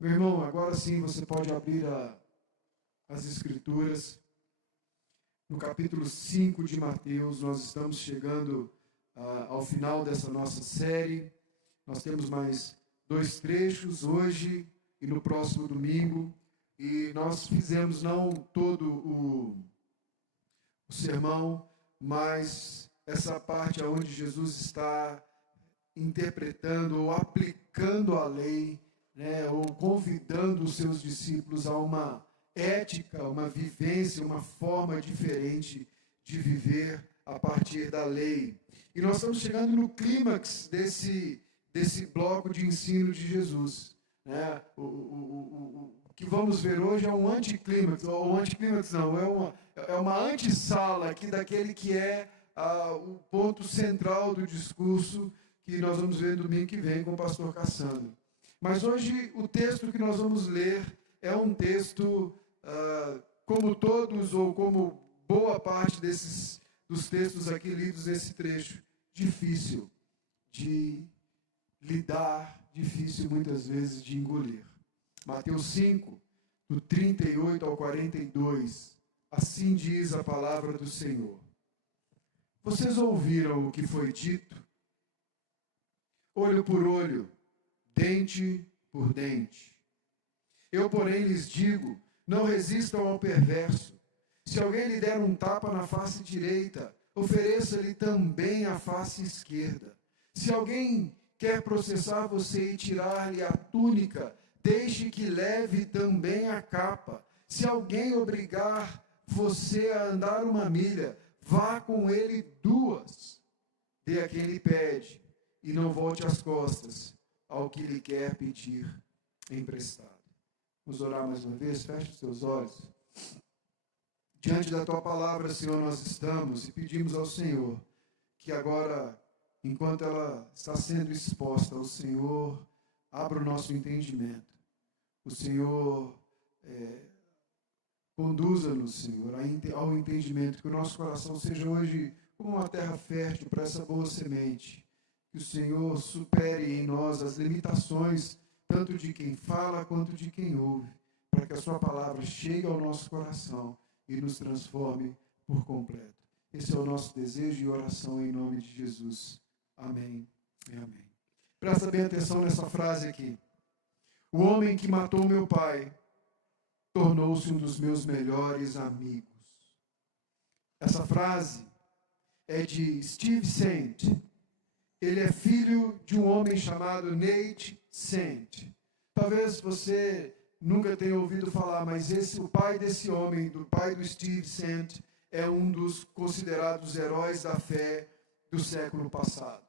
Meu irmão, agora sim você pode abrir as Escrituras. No capítulo 5 de Mateus, nós estamos chegando ao final dessa nossa série. Nós temos mais 2 trechos hoje e no próximo domingo. E nós fizemos não todo o sermão, mas essa parte onde Jesus está interpretando ou aplicando a lei, ou convidando os seus discípulos a uma ética, uma vivência, uma forma diferente de viver a partir da lei. E nós estamos chegando no clímax desse bloco de ensino de Jesus. O que vamos ver hoje é um anticlímax, ou anticlímax não, é uma antessala aqui daquele que é o ponto central do discurso que nós vamos ver no domingo que vem com o pastor Cassandro. Mas hoje o texto que nós vamos ler é um texto, como todos ou como boa parte dos textos aqui lidos nesse trecho, difícil de lidar, difícil muitas vezes de engolir. Mateus 5, do 38 ao 42, assim diz a palavra do Senhor. Vocês ouviram o que foi dito? Olho por olho, dente por dente. Eu, porém, lhes digo, não resistam ao perverso. Se alguém lhe der um tapa na face direita, ofereça-lhe também a face esquerda. Se alguém quer processar você e tirar-lhe a túnica, deixe que leve também a capa. Se alguém obrigar você a andar 1 milha, vá com ele 2. Dê a quem lhe pede, e não volte as costas ao que lhe quer pedir emprestado. Vamos orar mais uma vez? Feche os seus olhos. Diante da tua palavra, Senhor, nós estamos e pedimos ao Senhor que agora, enquanto ela está sendo exposta, o Senhor abra o nosso entendimento. O Senhor conduza-nos, Senhor, ao entendimento, que o nosso coração seja hoje como uma terra fértil para essa boa semente. Que o Senhor supere em nós as limitações, tanto de quem fala quanto de quem ouve, para que a sua palavra chegue ao nosso coração e nos transforme por completo. Esse é o nosso desejo e oração em nome de Jesus. Amém e amém. Presta bem atenção nessa frase aqui. O homem que matou meu pai tornou-se um dos meus melhores amigos. Essa frase é de Steve Saint. Ele é filho de um homem chamado Nate Saint. Talvez você nunca tenha ouvido falar, mas o pai desse homem, do pai do Steve Saint, é um dos considerados heróis da fé do século passado.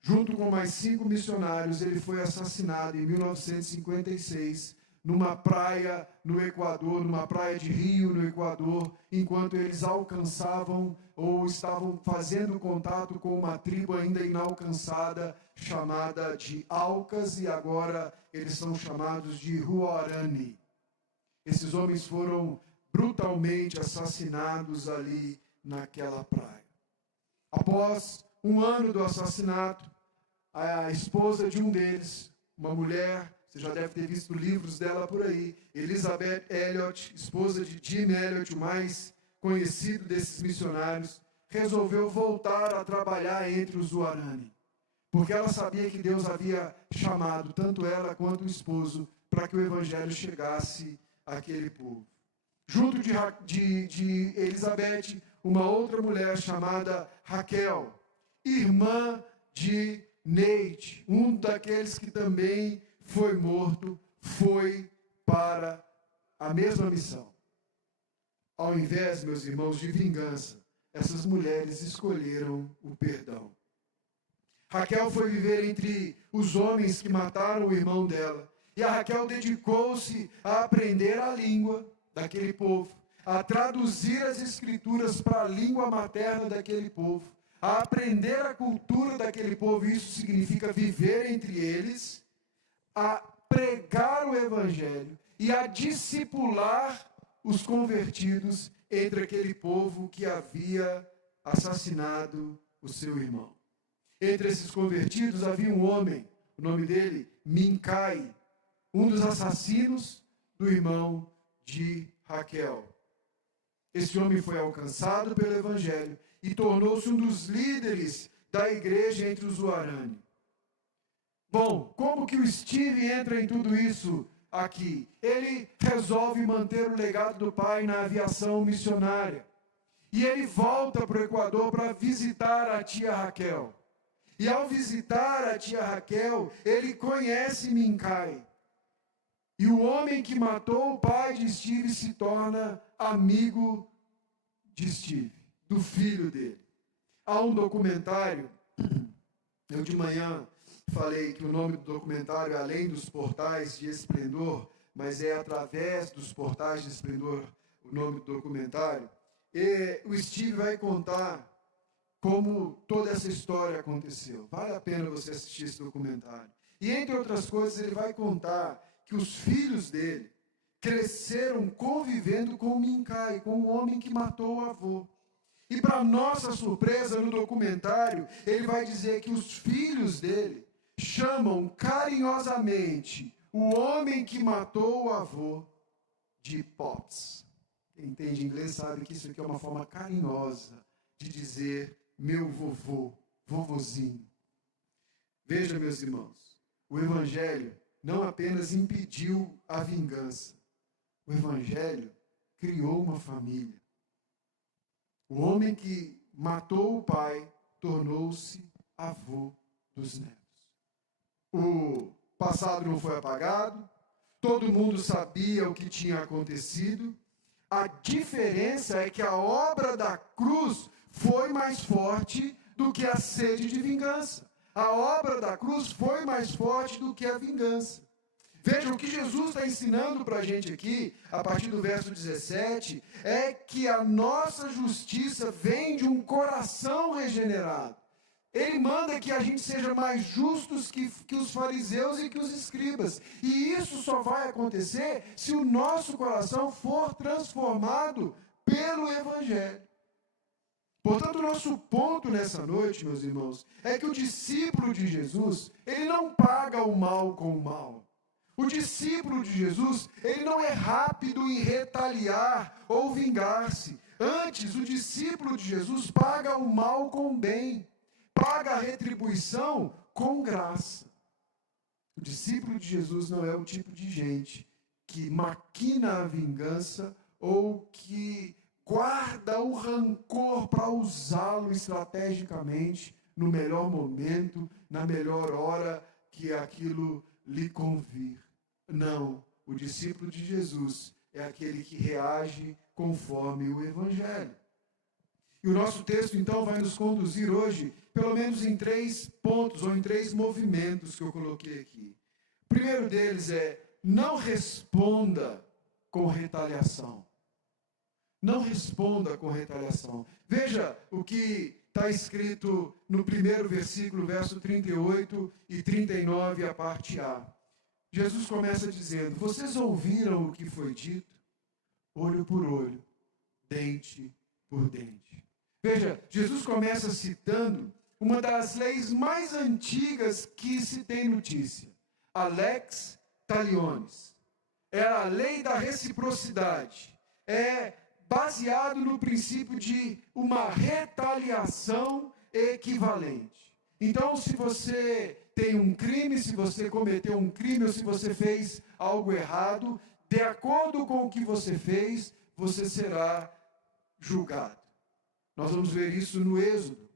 Junto com mais 5 missionários, ele foi assassinado em 1956 numa praia no Equador, numa praia de Rio, no Equador, enquanto eles alcançavam ou estavam fazendo contato com uma tribo ainda inalcançada, chamada de Aucas, e agora eles são chamados de Huaorani. Esses homens foram brutalmente assassinados ali naquela praia. Após 1 ano do assassinato, a esposa de um deles, uma mulher, você já deve ter visto livros dela por aí, Elizabeth Elliot, esposa de Jim Elliot, o mais conhecido desses missionários, resolveu voltar a trabalhar entre os Huaorani, porque ela sabia que Deus havia chamado tanto ela quanto o esposo para que o evangelho chegasse àquele povo. Junto de Elizabeth, uma outra mulher chamada Raquel, irmã de Nate, um daqueles que também foi morto, foi para a mesma missão. Ao invés, meus irmãos, de vingança, essas mulheres escolheram o perdão. Raquel foi viver entre os homens que mataram o irmão dela. E a Raquel dedicou-se a aprender a língua daquele povo, a traduzir as escrituras para a língua materna daquele povo, a aprender a cultura daquele povo. Isso significa viver entre eles, a pregar o evangelho e a discipular os convertidos entre aquele povo que havia assassinado o seu irmão. Entre esses convertidos havia um homem, o nome dele, Mincai. um dos assassinos do irmão de Raquel. Esse homem foi alcançado pelo Evangelho e tornou-se um dos líderes da igreja entre os Guarani. Bom, como que o Steve entra em tudo isso aqui? Ele resolve manter o legado do pai na aviação missionária. E ele volta para o Equador para visitar a tia Raquel. E ao visitar a tia Raquel, ele conhece Minkai. E o homem que matou o pai de Steve se torna amigo de Steve, do filho dele. Há um documentário, eu de manhã falei que o nome do documentário é Além dos Portais de Esplendor, mas é através dos portais de esplendor o nome do documentário. E o Steve vai contar como toda essa história aconteceu. Vale a pena você assistir esse documentário. E entre outras coisas, ele vai contar que os filhos dele cresceram convivendo com o Minkai, com o homem que matou o avô. E para nossa surpresa, no documentário, ele vai dizer que os filhos dele chamam carinhosamente o homem que matou o avô de Pops. Quem entende inglês sabe que isso aqui é uma forma carinhosa de dizer meu vovô, vovozinho. Veja, meus irmãos, o Evangelho não apenas impediu a vingança, o Evangelho criou uma família. O homem que matou o pai tornou-se avô dos netos. O passado não foi apagado, todo mundo sabia o que tinha acontecido. A diferença é que a obra da cruz foi mais forte do que a sede de vingança. A obra da cruz foi mais forte do que a vingança. Veja, o que Jesus está ensinando para a gente aqui, a partir do verso 17, é que a nossa justiça vem de um coração regenerado. Ele manda que a gente seja mais justos que os fariseus e que os escribas. E isso só vai acontecer se o nosso coração for transformado pelo Evangelho. Portanto, o nosso ponto nessa noite, meus irmãos, é que o discípulo de Jesus, ele não paga o mal com o mal. O discípulo de Jesus, ele não é rápido em retaliar ou vingar-se. Antes, o discípulo de Jesus paga o mal com o bem. Paga a retribuição com graça. O discípulo de Jesus não é o tipo de gente que maquina a vingança ou que guarda o rancor para usá-lo estrategicamente no melhor momento, na melhor hora que aquilo lhe convir. Não, o discípulo de Jesus é aquele que reage conforme o Evangelho. E o nosso texto, então, vai nos conduzir hoje, pelo menos em 3 pontos, ou em 3 movimentos que eu coloquei aqui. O primeiro deles é, não responda com retaliação. Não responda com retaliação. Veja o que está escrito no primeiro versículo, verso 38 e 39, a parte A. Jesus começa dizendo, vocês ouviram o que foi dito? Olho por olho, dente por dente. Veja, Jesus começa citando uma das leis mais antigas que se tem notícia. A lex talionis. É a lei da reciprocidade. É baseado no princípio de uma retaliação equivalente. Então, se você tem um crime, se você cometeu um crime ou se você fez algo errado, de acordo com o que você fez, você será julgado. Nós vamos ver isso no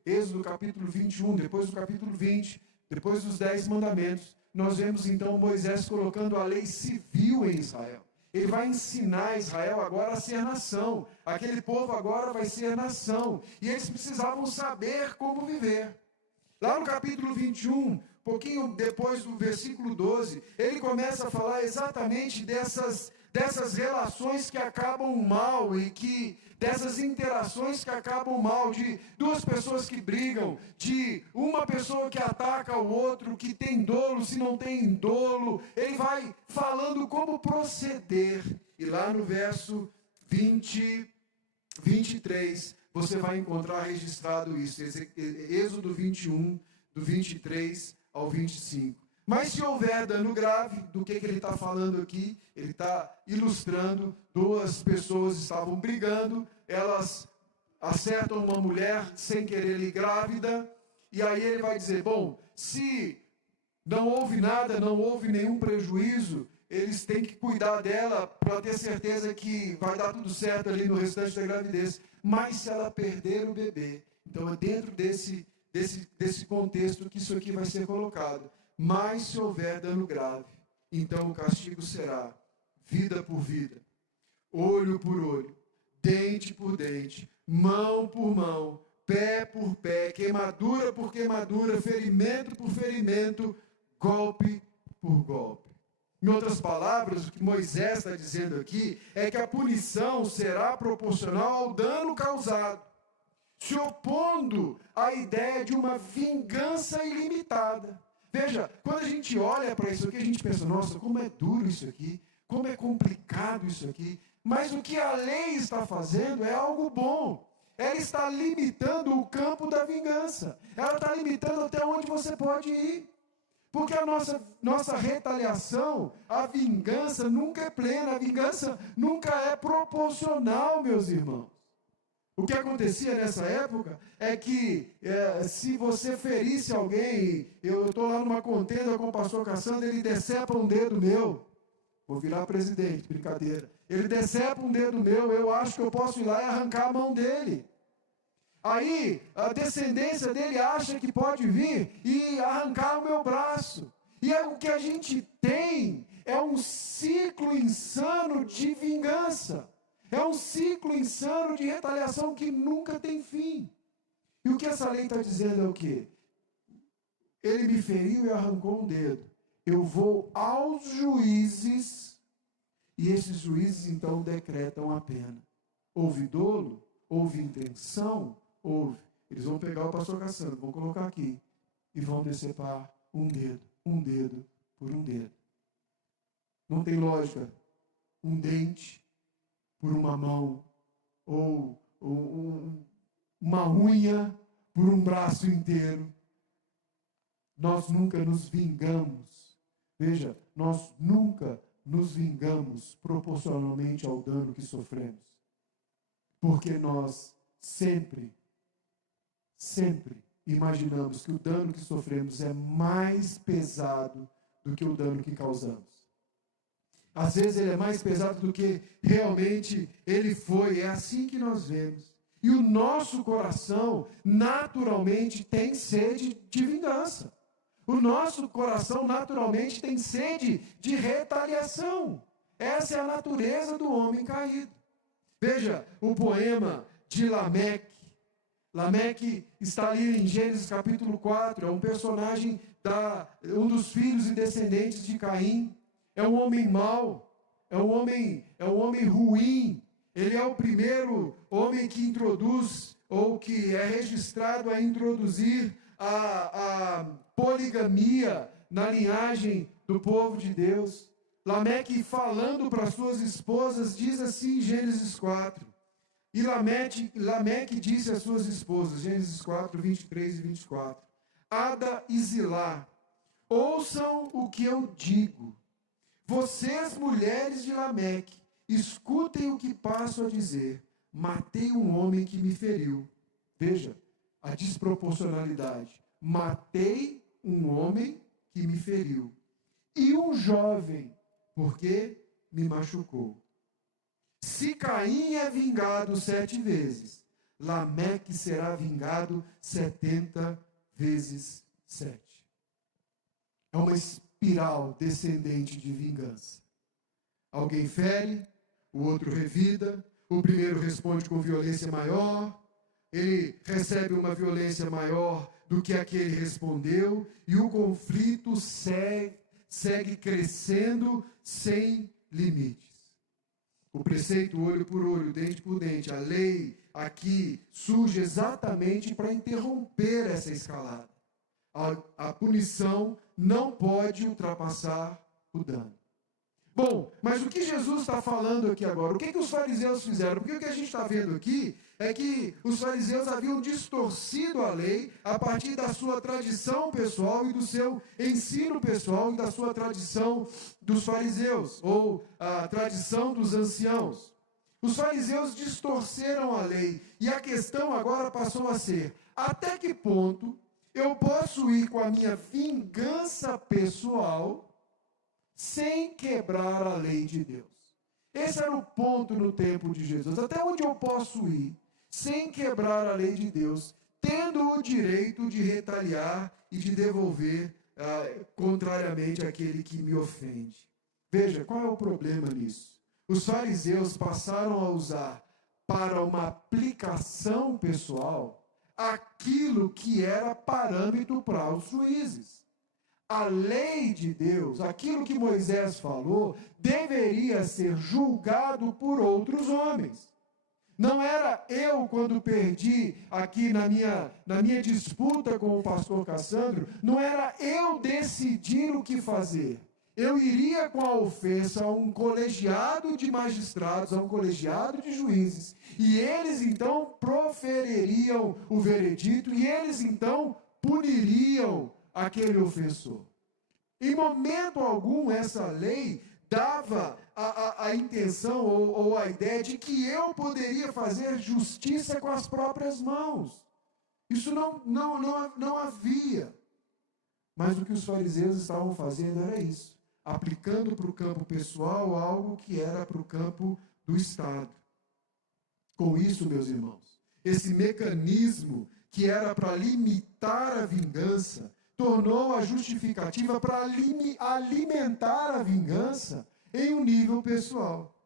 Êxodo capítulo 21, depois do capítulo 20, depois dos 10 mandamentos. Nós vemos então Moisés colocando a lei civil em Israel. Ele vai ensinar Israel agora a ser nação. Aquele povo agora vai ser nação. E eles precisavam saber como viver. Lá no capítulo 21, pouquinho depois do versículo 12, ele começa a falar exatamente dessas relações que acabam mal e dessas interações que acabam mal, de 2 pessoas que brigam, de uma pessoa que ataca o outro, que tem dolo, se não tem dolo. Ele vai falando como proceder. E lá no verso 23, você vai encontrar registrado isso. Êxodo 21, do 23 ao 25. Mas se houver dano grave, do que ele está falando aqui? Ele está ilustrando, duas pessoas estavam brigando, elas acertam uma mulher sem querer ir grávida, e aí ele vai dizer, bom, se não houve nada, não houve nenhum prejuízo, eles têm que cuidar dela para ter certeza que vai dar tudo certo ali no restante da gravidez. Mas se ela perder o bebê, então é dentro desse contexto que isso aqui vai ser colocado. Mas se houver dano grave, então o castigo será vida por vida, olho por olho, dente por dente, mão por mão, pé por pé, queimadura por queimadura, ferimento por ferimento, golpe por golpe. Em outras palavras, o que Moisés está dizendo aqui é que a punição será proporcional ao dano causado, se opondo à ideia de uma vingança ilimitada. Veja, quando a gente olha para isso aqui, a gente pensa, nossa, como é duro isso aqui, como é complicado isso aqui. Mas o que a lei está fazendo é algo bom. Ela está limitando o campo da vingança. Ela está limitando até onde você pode ir. Porque a nossa retaliação, a vingança nunca é plena, a vingança nunca é proporcional, meus irmãos. O que acontecia nessa época é que se você ferisse alguém, eu estou lá numa contenda com o pastor Cassandra, ele decepa um dedo meu, vou virar presidente, brincadeira, ele decepa um dedo meu, eu acho que eu posso ir lá e arrancar a mão dele. Aí, a descendência dele acha que pode vir e arrancar o meu braço. E o que a gente tem é um ciclo insano de vingança. É um ciclo insano de retaliação que nunca tem fim. E o que essa lei está dizendo é o quê? Ele me feriu e arrancou um dedo. Eu vou aos juízes e esses juízes então decretam a pena. Houve dolo? Houve intenção? Houve. Eles vão pegar o pastor Cassandra, vão colocar aqui e vão decepar um dedo por um dedo. Não tem lógica. Um dente por uma mão ou uma unha por um braço inteiro. Nós nunca nos vingamos. Veja, nós nunca nos vingamos proporcionalmente ao dano que sofremos. Porque nós sempre imaginamos que o dano que sofremos é mais pesado do que o dano que causamos. Às vezes ele é mais pesado do que realmente ele foi. É assim que nós vemos. E o nosso coração, naturalmente, tem sede de vingança. O nosso coração, naturalmente, tem sede de retaliação. Essa é a natureza do homem caído. Veja o poema de Lameque. Lameque está ali em Gênesis capítulo 4, é um personagem, um dos filhos e descendentes de Caim. É um homem mau, é um homem ruim. Ele é o primeiro homem que introduz, ou que é registrado a introduzir a poligamia na linhagem do povo de Deus. Lameque, falando para suas esposas, diz assim em Gênesis 4. E Lameque disse às suas esposas, Gênesis 4, 23 e 24, Ada e Zilá, ouçam o que eu digo. Vocês, mulheres de Lameque, escutem o que passo a dizer. Matei um homem que me feriu. Veja a desproporcionalidade. Matei um homem que me feriu. E um jovem, porque me machucou. Se Caim é vingado 7 vezes, Lameque será vingado 70 vezes 7. É uma espiral descendente de vingança. Alguém fere, o outro revida, o primeiro responde com violência maior, ele recebe uma violência maior do que a que ele respondeu, e o conflito segue crescendo sem limites. O preceito olho por olho, dente por dente, a lei aqui surge exatamente para interromper essa escalada. A punição não pode ultrapassar o dano. Bom, mas o que Jesus está falando aqui agora? O que os fariseus fizeram? Porque o que a gente está vendo aqui é que os fariseus haviam distorcido a lei a partir da sua tradição pessoal e do seu ensino pessoal e da sua tradição dos fariseus, ou a tradição dos anciãos. Os fariseus distorceram a lei e a questão agora passou a ser: até que ponto eu posso ir com a minha vingança pessoal sem quebrar a lei de Deus? Esse era o ponto no tempo de Jesus. Até onde eu posso ir sem quebrar a lei de Deus, tendo o direito de retaliar e de devolver contrariamente àquele que me ofende? Veja, qual é o problema nisso? Os fariseus passaram a usar para uma aplicação pessoal aquilo que era parâmetro para os juízes. A lei de Deus, aquilo que Moisés falou, deveria ser julgado por outros homens. Não era eu, quando perdi aqui na minha disputa com o pastor Cassandro, não era eu decidir o que fazer. Eu iria com a ofensa a um colegiado de magistrados, a um colegiado de juízes, e eles então profeririam o veredito, e eles então puniriam aquele ofensor. Em momento algum, essa lei dava a intenção ou a ideia de que eu poderia fazer justiça com as próprias mãos. Isso não havia. Mas o que os fariseus estavam fazendo era isso, aplicando para o campo pessoal algo que era para o campo do Estado. Com isso, meus irmãos, esse mecanismo que era para limitar a vingança, tornou a justificativa para alimentar a vingança em um nível pessoal.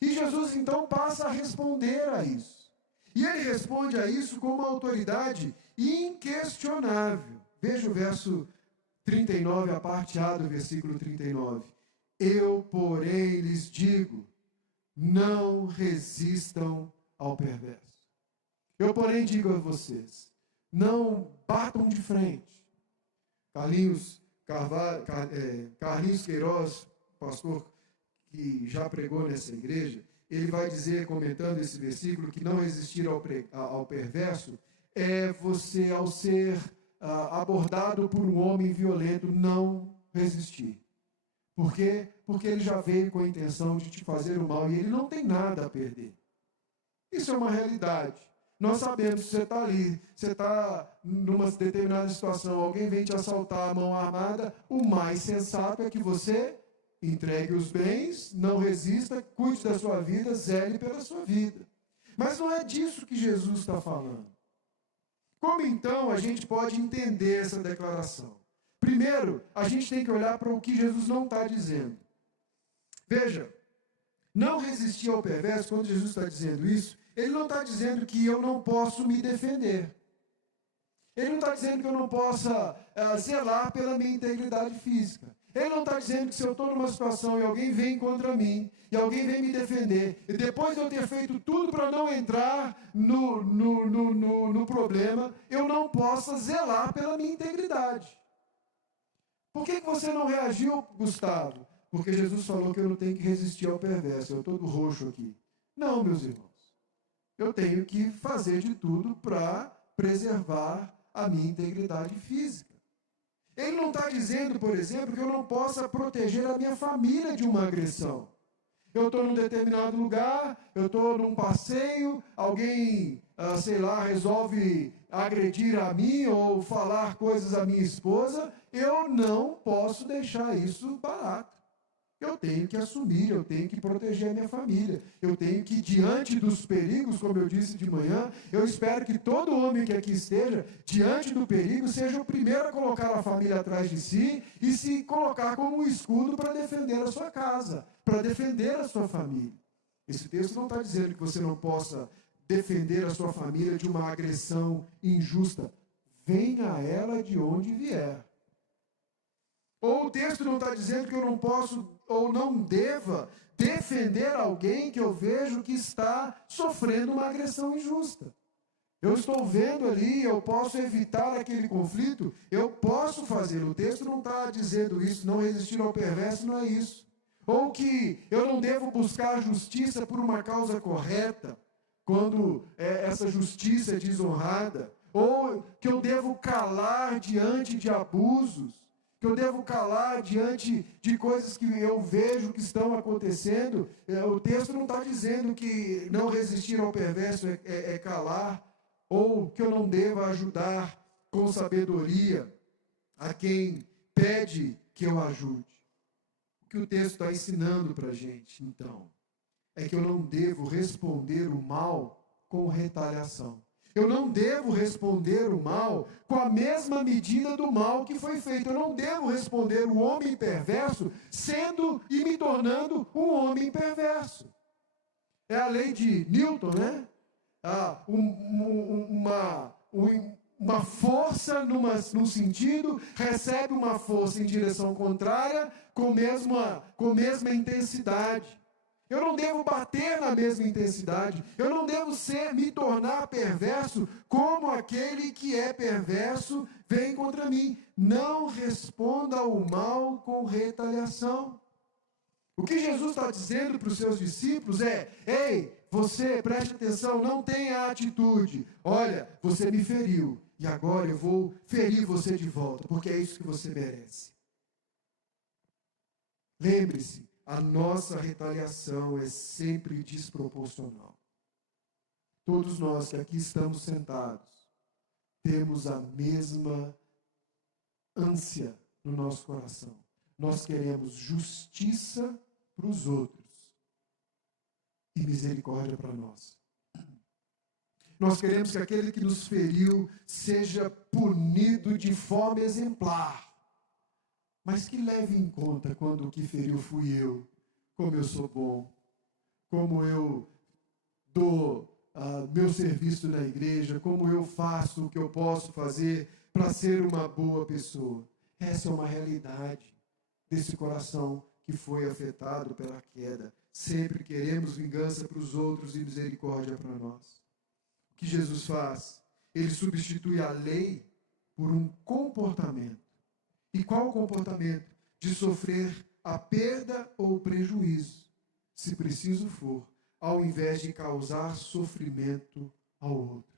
E Jesus então passa a responder a isso. E ele responde a isso com uma autoridade inquestionável. Veja o verso 39, a parte A do versículo 39. Eu, porém, lhes digo, não resistam ao perverso. Eu, porém, digo a vocês, não batam de frente. Carlinhos Queiroz, pastor que já pregou nessa igreja, ele vai dizer, comentando esse versículo, que não resistir ao perverso é você, ao ser abordado por um homem violento, não resistir. Por quê? Porque ele já veio com a intenção de te fazer o mal e ele não tem nada a perder. Isso é uma realidade. Nós sabemos que você está ali, você está numa determinada situação, alguém vem te assaltar à mão armada, o mais sensato é que você entregue os bens, não resista, cuide da sua vida, zele pela sua vida. Mas não é disso que Jesus está falando. Como então a gente pode entender essa declaração? Primeiro, a gente tem que olhar para o que Jesus não está dizendo. Veja, não resistir ao perverso, quando Jesus está dizendo isso, ele não está dizendo que eu não posso me defender. Ele não está dizendo que eu não possa zelar pela minha integridade física. Ele não está dizendo que se eu estou numa situação e alguém vem contra mim, e alguém vem me defender, e depois de eu ter feito tudo para não entrar no problema, eu não possa zelar pela minha integridade. Por que você não reagiu, Gustavo? Porque Jesus falou que eu não tenho que resistir ao perverso. Eu estou todo roxo aqui. Não, meus irmãos. Eu tenho que fazer de tudo para preservar a minha integridade física. Ele não está dizendo, por exemplo, que eu não possa proteger a minha família de uma agressão. Eu estou num determinado lugar, eu estou num passeio, alguém, resolve agredir a mim ou falar coisas à minha esposa, eu não posso deixar isso barato. Eu tenho que assumir, eu tenho que proteger a minha família. Eu tenho que, diante dos perigos, como eu disse de manhã, eu espero que todo homem que aqui esteja, diante do perigo, seja o primeiro a colocar a família atrás de si e se colocar como um escudo para defender a sua casa, para defender a sua família. Esse texto não está dizendo que você não possa defender a sua família de uma agressão injusta. Venha ela de onde vier. Ou o texto não está dizendo que eu não posso ou não deva defender alguém que eu vejo que está sofrendo uma agressão injusta. Eu estou vendo ali, eu posso evitar aquele conflito, eu posso fazer. O texto não está dizendo isso, não resistir ao perverso, não é isso. ou que eu não devo buscar justiça por uma causa correta, quando essa justiça é desonrada, ou que eu devo calar diante de abusos, que eu devo calar diante de coisas que eu vejo que estão acontecendo. O texto não está dizendo que não resistir ao perverso é calar, ou que eu não deva ajudar com sabedoria a quem pede que eu ajude. O que o texto está ensinando para a gente, então, é que eu não devo responder o mal com retaliação. Eu não devo responder o mal com a mesma medida do mal que foi feito. Eu não devo responder o homem perverso sendo e me tornando um homem perverso. É a lei de Newton, né? Uma força num sentido recebe uma força em direção contrária com mesma intensidade. Eu não devo bater na mesma intensidade. Eu não devo me tornar perverso como aquele que é perverso vem contra mim. Não responda ao mal com retaliação. O que Jesus está dizendo para os seus discípulos é: ei, você, preste atenção, não tenha atitude. Olha, você me feriu e agora eu vou ferir você de volta, porque é isso que você merece. Lembre-se, a nossa retaliação é sempre desproporcional. Todos nós que aqui estamos sentados, temos a mesma ânsia no nosso coração. Nós queremos justiça para os outros e misericórdia para nós. Nós queremos que aquele que nos feriu seja punido de forma exemplar, mas que leve em conta quando o que feriu fui eu, como eu sou bom, como eu dou meu serviço na igreja, como eu faço o que eu posso fazer para ser uma boa pessoa. Essa é uma realidade desse coração que foi afetado pela queda. Sempre queremos vingança para os outros e misericórdia para nós. O que Jesus faz? Ele substitui a lei por um comportamento. E qual o comportamento? De sofrer a perda ou o prejuízo, se preciso for, ao invés de causar sofrimento ao outro.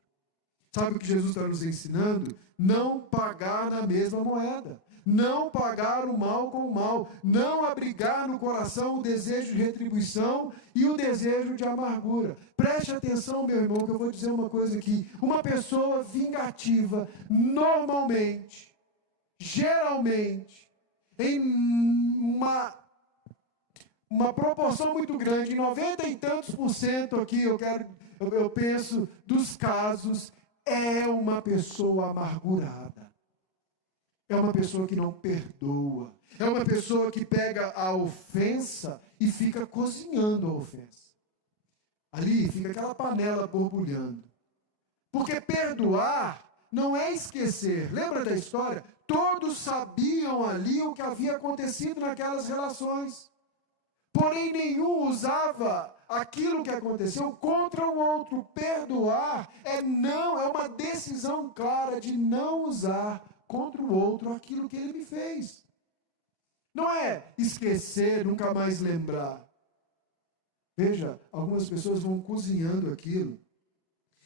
Sabe o que Jesus está nos ensinando? Não pagar na mesma moeda. Não pagar o mal com o mal. Não abrigar no coração o desejo de retribuição e o desejo de amargura. Preste atenção, meu irmão, que eu vou dizer uma coisa aqui. Uma pessoa vingativa, normalmente, geralmente, em uma proporção muito grande, 90 e tantos % aqui, eu penso, dos casos, é uma pessoa amargurada. É uma pessoa que não perdoa. É uma pessoa que pega a ofensa e fica cozinhando a ofensa. Ali fica aquela panela borbulhando. Porque perdoar não é esquecer. Lembra da história? Todos sabiam ali o que havia acontecido naquelas relações. Porém, nenhum usava aquilo que aconteceu contra o outro. Perdoar é uma decisão clara de não usar contra o outro aquilo que ele me fez. Não é esquecer, nunca mais lembrar. Veja, algumas pessoas vão cozinhando aquilo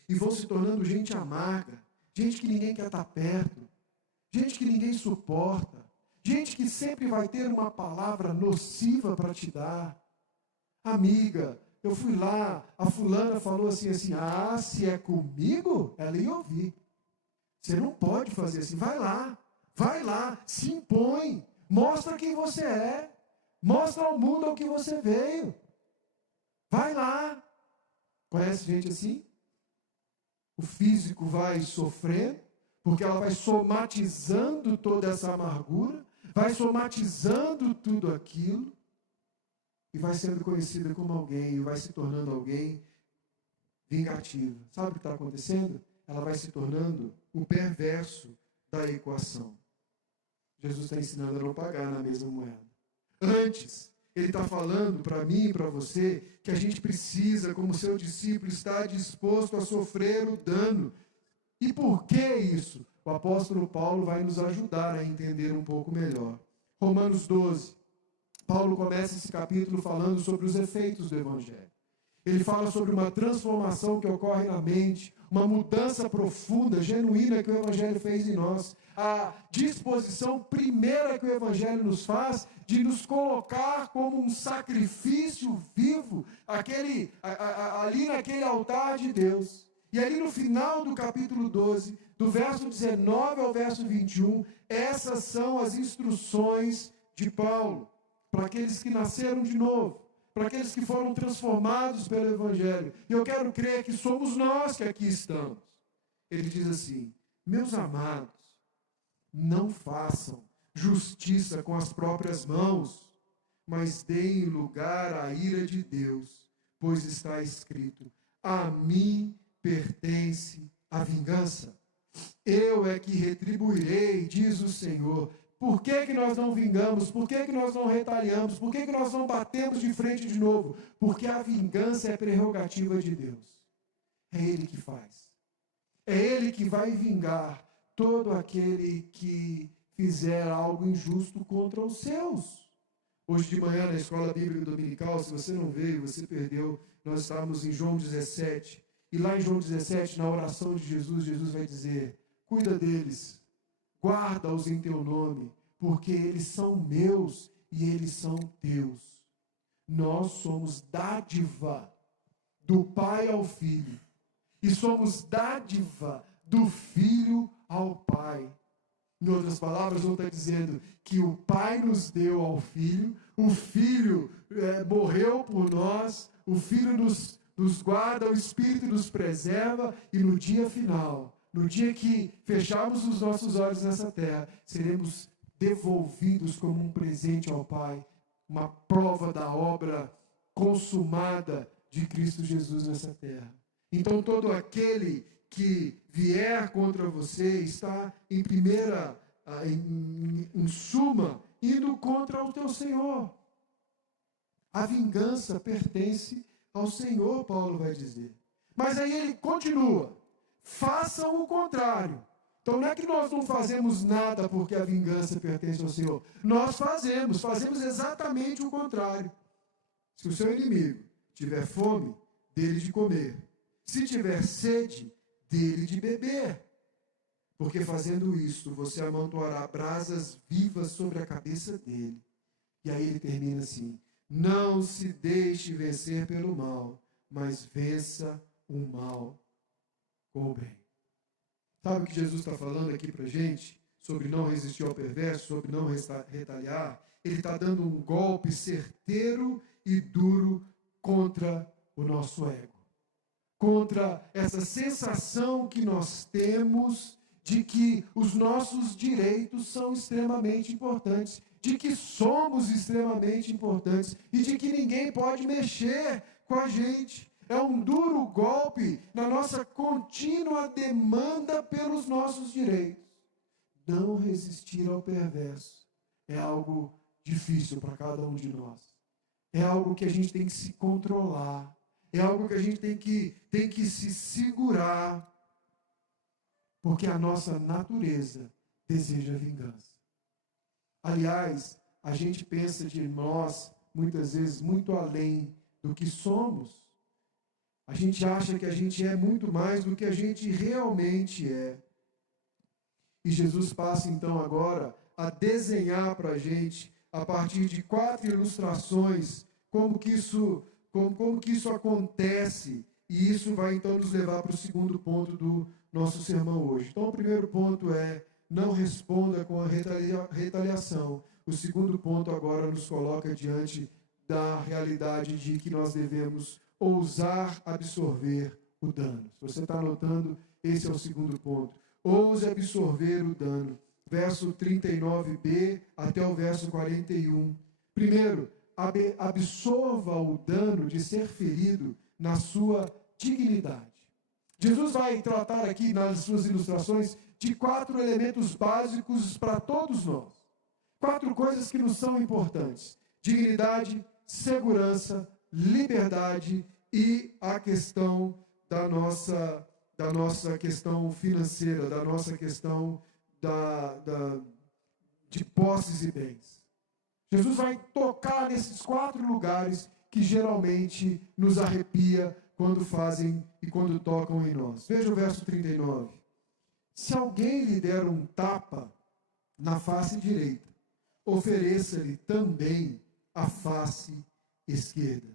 e vão se tornando gente amarga, gente que ninguém quer estar perto, gente que ninguém suporta, gente que sempre vai ter uma palavra nociva para te dar. Amiga, eu fui lá, a fulana falou assim, se é comigo, ela ia ouvir. Você não pode fazer assim, vai lá, se impõe, mostra quem você é, mostra ao mundo ao que você veio. Vai lá. Conhece gente assim? O físico vai sofrendo, porque ela vai somatizando toda essa amargura, vai somatizando tudo aquilo, e vai sendo conhecida como alguém, e vai se tornando alguém vingativo. Sabe o que está acontecendo? Ela vai se tornando o perverso da equação. Jesus está ensinando a não pagar na mesma moeda. Antes, ele está falando para mim e para você que a gente precisa, como seu discípulo, estar disposto a sofrer o dano. E por que isso? O apóstolo Paulo vai nos ajudar a entender um pouco melhor. Romanos 12, Paulo começa esse capítulo falando sobre os efeitos do Evangelho. Ele fala sobre uma transformação que ocorre na mente, uma mudança profunda, genuína que o Evangelho fez em nós. A disposição primeira que o Evangelho nos faz de nos colocar como um sacrifício vivo, ali naquele altar de Deus. E ali no final do capítulo 12, do verso 19 ao verso 21, essas são as instruções de Paulo para aqueles que nasceram de novo, para aqueles que foram transformados pelo Evangelho. E eu quero crer que somos nós que aqui estamos. Ele diz assim: meus amados, não façam justiça com as próprias mãos, mas deem lugar à ira de Deus, pois está escrito: a mim pertence a vingança. Eu é que retribuirei, diz o Senhor. Por que nós não vingamos? Por que nós não retaliamos? Por que nós não batemos de frente de novo? Porque a vingança é prerrogativa de Deus. É Ele que faz. É Ele que vai vingar todo aquele que fizer algo injusto contra os seus. Hoje de manhã, na escola bíblica dominical, se você não veio, você perdeu, nós estávamos em João 17. E lá em João 17, na oração de Jesus, Jesus vai dizer: cuida deles, guarda-os em teu nome, porque eles são meus e eles são teus. Nós somos dádiva do Pai ao Filho, e somos dádiva do Filho ao Pai. Em outras palavras, não está dizendo que o Pai nos deu ao Filho, o Filho morreu por nós, o Filho nos guarda, o Espírito nos preserva, e no dia final, no dia que fecharmos os nossos olhos nessa terra, seremos devolvidos como um presente ao Pai, uma prova da obra consumada de Cristo Jesus nessa terra. Então, todo aquele que vier contra você está, em suma, indo contra o teu Senhor. A vingança pertence ao Senhor, Paulo vai dizer. Mas aí ele continua: façam o contrário. Então não é que nós não fazemos nada porque a vingança pertence ao Senhor. Nós fazemos exatamente o contrário. Se o seu inimigo tiver fome, dele de comer. Se tiver sede, dele de beber. Porque fazendo isto, você amontoará brasas vivas sobre a cabeça dele. E aí ele termina assim: não se deixe vencer pelo mal, mas vença o mal com o bem. Sabe o que Jesus está falando aqui para a gente? Sobre não resistir ao perverso, sobre não retaliar. Ele está dando um golpe certeiro e duro contra o nosso ego. Contra essa sensação que nós temos de que os nossos direitos são extremamente importantes, de que somos extremamente importantes e de que ninguém pode mexer com a gente. É um duro golpe na nossa contínua demanda pelos nossos direitos. Não resistir ao perverso é algo difícil para cada um de nós. É algo que a gente tem que se controlar. É algo que a gente tem que se segurar. Porque a nossa natureza deseja vingança. Aliás, a gente pensa de nós, muitas vezes, muito além do que somos. A gente acha que a gente é muito mais do que a gente realmente é. E Jesus passa, então, agora a desenhar para a gente, a partir de 4 ilustrações, como que isso acontece. E isso vai, então, nos levar para o segundo ponto do nosso sermão hoje. Então, o primeiro ponto é: não responda com a retaliação. O segundo ponto agora nos coloca diante da realidade de que nós devemos ousar absorver o dano. Se você está anotando, esse é o segundo ponto. Ouse absorver o dano. Verso 39b até o verso 41. Primeiro, absorva o dano de ser ferido na sua dignidade. Jesus vai tratar aqui nas suas ilustrações de 4 elementos básicos para todos nós. 4 coisas que nos são importantes: dignidade, segurança, liberdade e a questão da nossa questão financeira, da nossa questão de posses e bens. Jesus vai tocar nesses 4 lugares que geralmente nos arrepia quando fazem e quando tocam em nós. Veja o verso 39. Se alguém lhe der um tapa na face direita, ofereça-lhe também a face esquerda.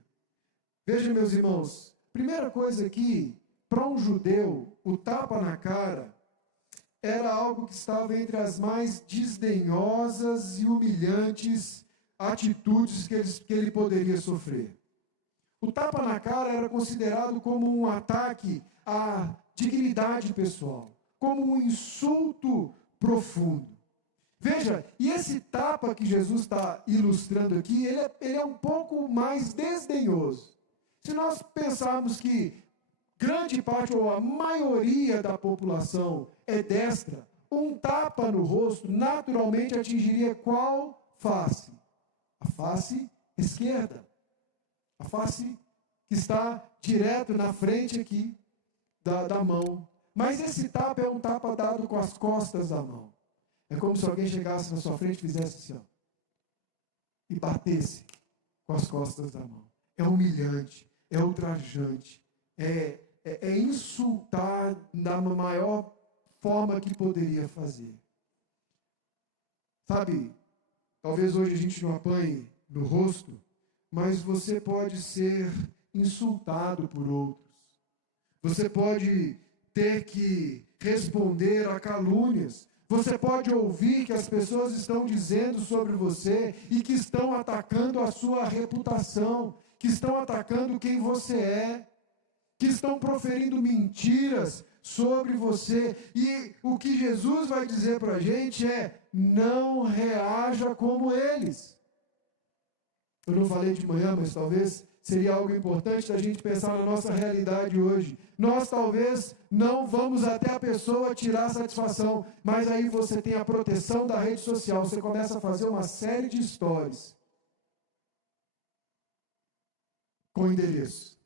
Veja, meus irmãos, primeira coisa aqui, para um judeu, o tapa na cara era algo que estava entre as mais desdenhosas e humilhantes atitudes que ele poderia sofrer. O tapa na cara era considerado como um ataque à dignidade pessoal, como um insulto profundo. Veja, e esse tapa que Jesus está ilustrando aqui, ele é um pouco mais desdenhoso. Se nós pensarmos que grande parte ou a maioria da população é destra, um tapa no rosto naturalmente atingiria qual face? A face esquerda. A face que está direto na frente aqui da mão. Mas esse tapa é um tapa dado com as costas da mão. É como se alguém chegasse na sua frente e fizesse assim, ó, e batesse com as costas da mão. É humilhante, é ultrajante, é insultar da maior forma que poderia fazer. Sabe, talvez hoje a gente não apanhe no rosto, mas você pode ser insultado por outros. Você pode ter que responder a calúnias. Você pode ouvir que as pessoas estão dizendo sobre você e que estão atacando a sua reputação, que estão atacando quem você é, que estão proferindo mentiras sobre você. E o que Jesus vai dizer para a gente é: não reaja como eles. Eu não falei de manhã, mas talvez seria algo importante da gente pensar na nossa realidade hoje. Nós talvez não vamos até a pessoa tirar satisfação, mas aí você tem a proteção da rede social, você começa a fazer uma série de stories com endereço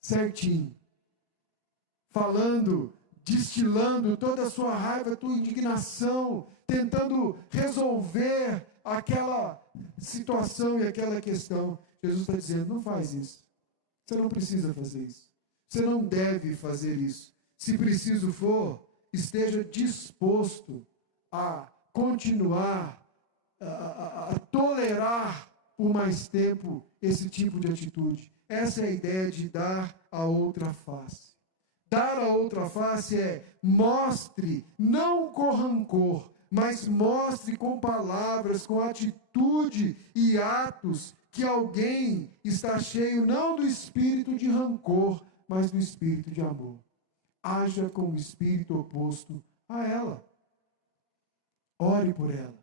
certinho, falando, destilando toda a sua raiva, tua indignação, tentando resolver aquela situação e aquela questão. Jesus está dizendo: não faz isso. Você não precisa fazer isso. Você não deve fazer isso. Se preciso for, esteja disposto a continuar, a tolerar por mais tempo esse tipo de atitude. Essa é a ideia de dar a outra face. Dar a outra face é: mostre, não com rancor, mas mostre com palavras, com atitude e atos, que alguém está cheio não do espírito de rancor, mas do espírito de amor. Haja com o espírito oposto a ela. Ore por ela.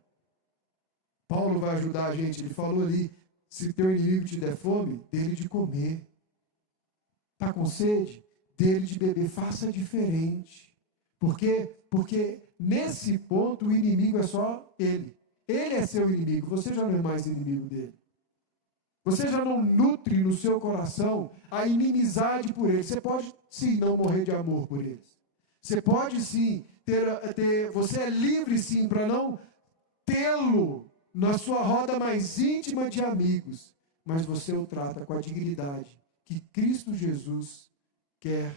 Paulo vai ajudar a gente, ele falou ali: se teu inimigo te der fome, dele de comer. Está com sede? Dele de beber. Faça diferente. Por quê? Porque nesse ponto o inimigo é só ele. Ele é seu inimigo, você já não é mais inimigo dele. Você já não nutre no seu coração a inimizade por eles. Você pode sim não morrer de amor por eles. Você pode sim você é livre sim para não tê-lo na sua roda mais íntima de amigos, mas você o trata com a dignidade que Cristo Jesus quer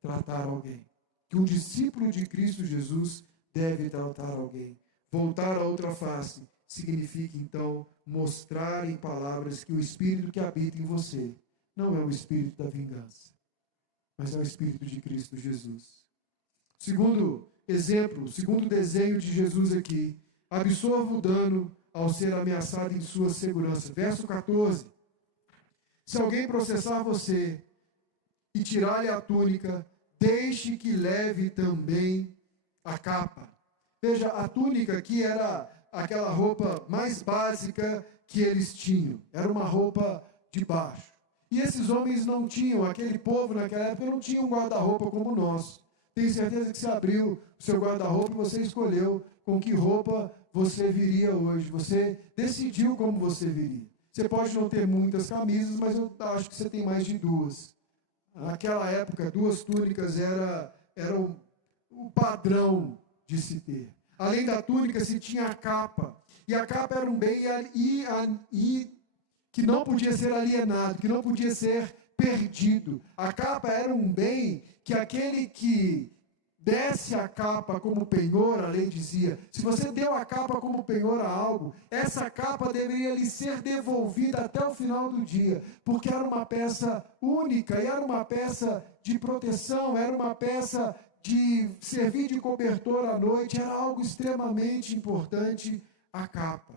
tratar alguém. Que um discípulo de Cristo Jesus deve tratar alguém. Voltar a outra face significa, então, mostrar em palavras que o Espírito que habita em você não é o Espírito da vingança, mas é o Espírito de Cristo Jesus. Segundo exemplo, segundo desenho de Jesus aqui: absorva o dano ao ser ameaçado em sua segurança. Verso 14. Se alguém processar você e tirar-lhe a túnica, deixe que leve também a capa. Veja, a túnica aqui era aquela roupa mais básica que eles tinham. Era uma roupa de baixo. E esses homens não tinham, aquele povo naquela época não tinha um guarda-roupa como o nosso. Tenho certeza que você abriu o seu guarda-roupa e você escolheu com que roupa você viria hoje. Você decidiu como você viria. Você pode não ter muitas camisas, mas eu acho que você tem mais de 2. Naquela época, 2 túnicas era o padrão de se ter. Além da túnica, se tinha a capa. E a capa era um bem que não podia ser alienado, que não podia ser perdido. A capa era um bem que aquele que desse a capa como penhor, a lei dizia, se você deu a capa como penhor a algo, essa capa deveria lhe ser devolvida até o final do dia, porque era uma peça única, e era uma peça de proteção, era uma peça de servir de cobertor à noite, era algo extremamente importante, a capa.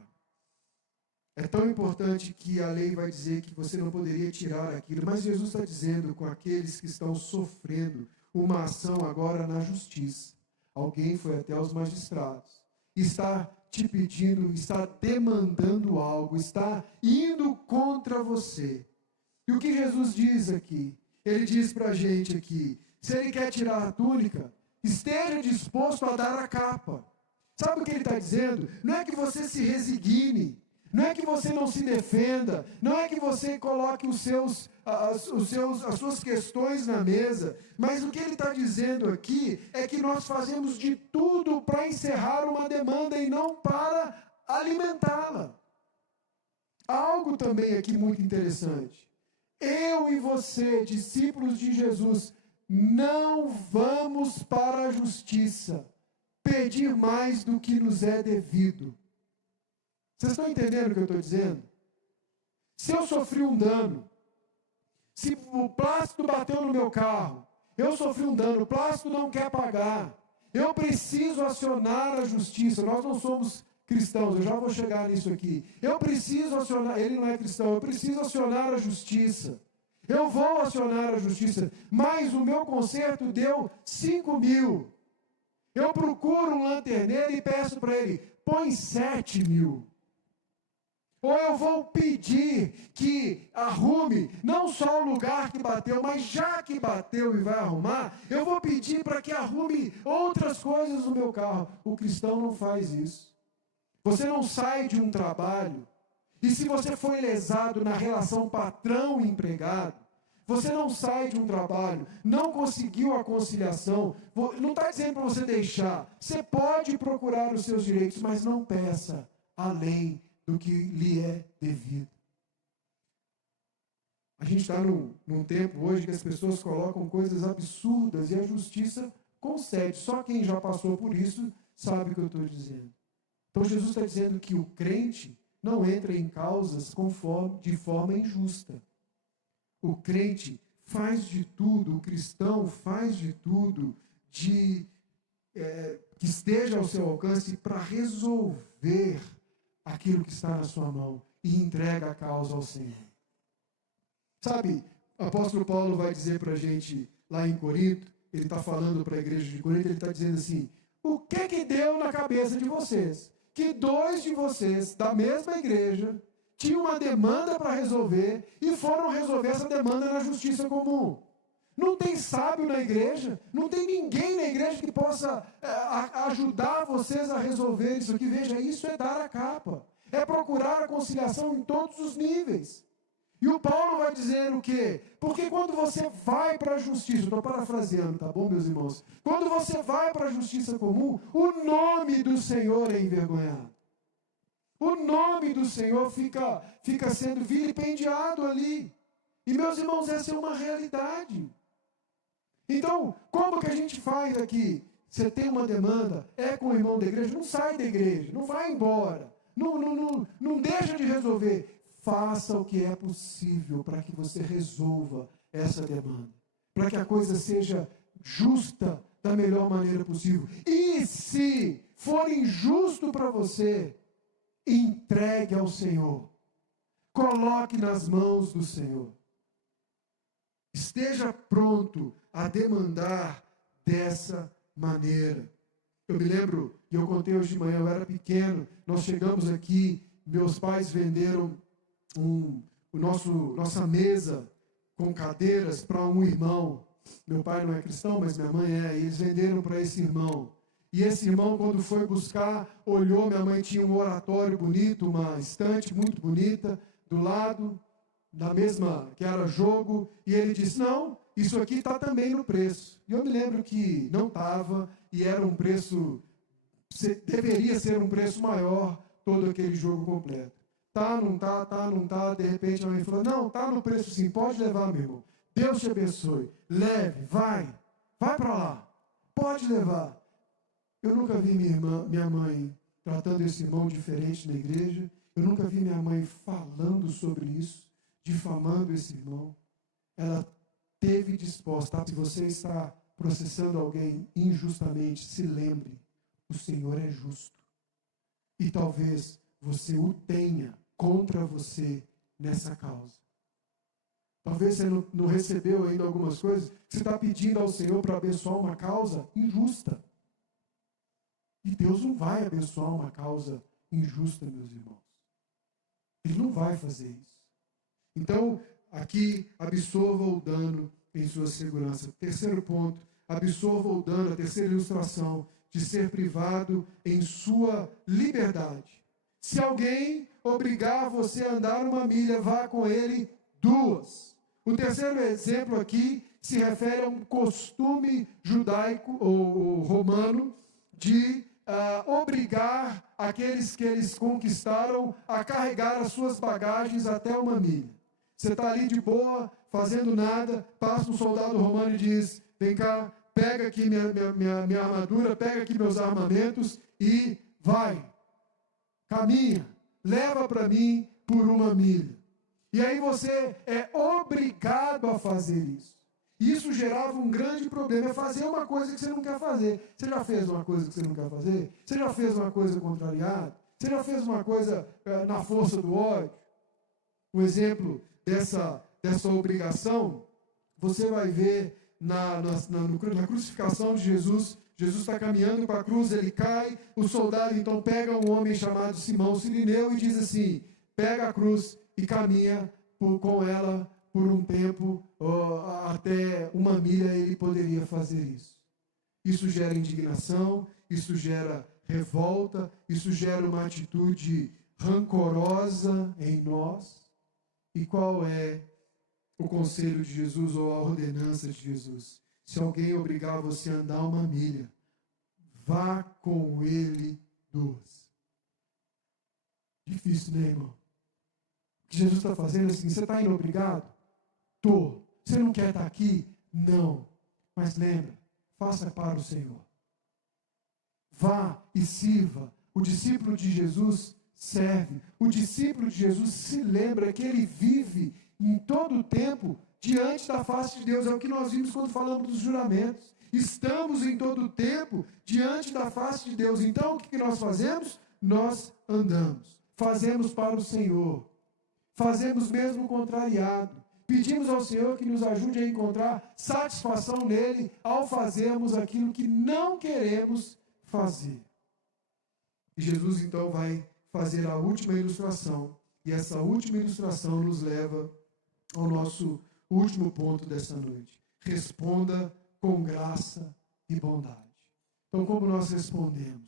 É tão importante que a lei vai dizer que você não poderia tirar aquilo, mas Jesus está dizendo com aqueles que estão sofrendo uma ação agora na justiça. Alguém foi até os magistrados, está te pedindo, está demandando algo, está indo contra você. E o que Jesus diz aqui? Ele diz para a gente aqui, se ele quer tirar a túnica, esteja disposto a dar a capa. Sabe o que ele está dizendo? Não é que você se resigne, não é que você não se defenda, não é que você coloque as suas questões na mesa, mas o que ele está dizendo aqui é que nós fazemos de tudo para encerrar uma demanda e não para alimentá-la. Algo também aqui muito interessante. Eu e você, discípulos de Jesus, não vamos para a justiça pedir mais do que nos é devido. Vocês estão entendendo o que eu estou dizendo? Se eu sofri um dano, se o plástico bateu no meu carro, eu sofri um dano, o plástico não quer pagar, eu preciso acionar a justiça. Nós não somos cristãos, eu já vou chegar nisso aqui. Eu preciso acionar, ele não é cristão, eu preciso acionar a justiça. Eu vou acionar a justiça, mas o meu conserto deu 5.000. Eu procuro um lanterneiro e peço para ele, põe 7.000. Ou eu vou pedir que arrume não só o lugar que bateu, mas já que bateu e vai arrumar, eu vou pedir para que arrume outras coisas no meu carro. O cristão não faz isso. Você não sai de um trabalho, e se você foi lesado na relação patrão e empregado, você não sai de um trabalho, não conseguiu a conciliação, não está dizendo para você deixar. Você pode procurar os seus direitos, mas não peça além do que lhe é devido. A gente está num tempo hoje que as pessoas colocam coisas absurdas e a justiça concede. Só quem já passou por isso sabe o que eu estou dizendo. Então Jesus está dizendo que o crente não entra em causas de forma injusta. O crente faz de tudo, o cristão faz de tudo que esteja ao seu alcance para resolver aquilo que está na sua mão e entrega a causa ao Senhor. Sabe, o apóstolo Paulo vai dizer para a gente lá em Corinto, ele está falando para a igreja de Corinto, ele está dizendo assim, o que deu na cabeça de vocês? Que 2 de vocês, da mesma igreja, tinham uma demanda para resolver e foram resolver essa demanda na justiça comum. Não tem sábio na igreja, não tem ninguém na igreja que possa ajudar vocês a resolver isso aqui. Veja, isso é dar a capa, é procurar a conciliação em todos os níveis. E o Paulo vai dizer o quê? Porque quando você vai para a justiça, estou parafraseando, tá bom, meus irmãos? Quando você vai para a justiça comum, o nome do Senhor é envergonhado. O nome do Senhor fica sendo vilipendiado ali. E, meus irmãos, essa é uma realidade. Então, como que a gente faz aqui? Você tem uma demanda, é com o irmão da igreja, não sai da igreja, não vai embora, não deixa de resolver. Faça o que é possível para que você resolva essa demanda, para que a coisa seja justa da melhor maneira possível. E se for injusto para você, entregue ao Senhor, coloque nas mãos do Senhor. Esteja pronto a demandar dessa maneira. Eu me lembro, e eu contei hoje de manhã, eu era pequeno, nós chegamos aqui, meus pais venderam nossa mesa com cadeiras para um irmão. Meu pai não é cristão, mas minha mãe é, e eles venderam para esse irmão. E esse irmão, quando foi buscar, olhou, minha mãe tinha um oratório bonito, uma estante muito bonita, do lado da mesma, que era jogo, e ele disse, não, isso aqui está também no preço. E eu me lembro que não estava, e era um preço, deveria ser um preço maior, todo aquele jogo completo. Tá, não tá, de repente alguém falou, não, tá no preço sim, pode levar, meu irmão. Deus te abençoe, leve, vai para lá, pode levar. Eu nunca vi minha mãe tratando esse irmão diferente na igreja, eu nunca vi minha mãe falando sobre isso, difamando esse irmão. Ela teve disposta, se você está processando alguém injustamente, se lembre, o Senhor é justo. E talvez você o tenha contra você nessa causa. Talvez você não recebeu ainda algumas coisas, você está pedindo ao Senhor para abençoar uma causa injusta. E Deus não vai abençoar uma causa injusta, meus irmãos. Ele não vai fazer isso. Então, aqui, absorva o dano em sua segurança. Terceiro ponto, absorva o dano, a terceira ilustração, de ser privado em sua liberdade. Se alguém obrigar você a andar 1 milha, vá com ele 2. O terceiro exemplo aqui se refere a um costume judaico ou romano de obrigar aqueles que eles conquistaram a carregar as suas bagagens até 1 milha. Você está ali de boa, fazendo nada, passa um soldado romano e diz, vem cá, pega aqui minha armadura, pega aqui meus armamentos e vai, caminha, leva para mim por 1 milha. E aí você é obrigado a fazer isso. Isso gerava um grande problema, é fazer uma coisa que você não quer fazer. Você já fez uma coisa que você não quer fazer? Você já fez uma coisa contrariada? Você já fez uma coisa na força do ódio? Um exemplo dessa obrigação, você vai ver na crucificação de Jesus. Jesus está caminhando para a cruz, ele cai, o soldado então pega um homem chamado Simão Cirineu e diz assim, pega a cruz e caminha com ela por um tempo, até 1 milha ele poderia fazer isso. Isso gera indignação, isso gera revolta, isso gera uma atitude rancorosa em nós. E qual é o conselho de Jesus ou a ordenança de Jesus? Se alguém obrigar você a andar 1 milha, vá com ele 2. Difícil, né, irmão? O que Jesus está fazendo é assim, você está indo obrigado? Tô. Você não quer estar aqui? Não. Mas lembra, faça para o Senhor. Vá e sirva. O discípulo de Jesus serve. O discípulo de Jesus se lembra que ele vive em todo o tempo diante da face de Deus. É o que nós vimos quando falamos dos juramentos. Estamos em todo o tempo diante da face de Deus. Então, o que nós fazemos? Nós andamos. Fazemos para o Senhor. Fazemos mesmo contrariado. Pedimos ao Senhor que nos ajude a encontrar satisfação nele ao fazermos aquilo que não queremos fazer. E Jesus então vai fazer a última ilustração. E essa última ilustração nos leva ao nosso último ponto dessa noite. Responda com graça e bondade. Então, como nós respondemos?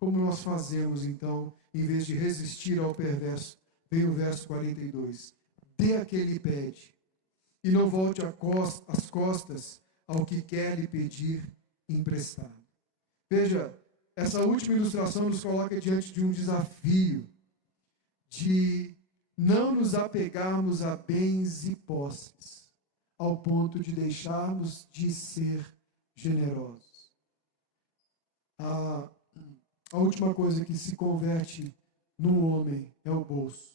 Como nós fazemos, então, em vez de resistir ao perverso? Vem o verso 42. Dê a quem lhe pede, e não volte as costas ao que quer lhe pedir emprestado. Veja, essa última ilustração nos coloca diante de um desafio de não nos apegarmos a bens e posses, ao ponto de deixarmos de ser generosos. A última coisa que se converte no homem é o bolso.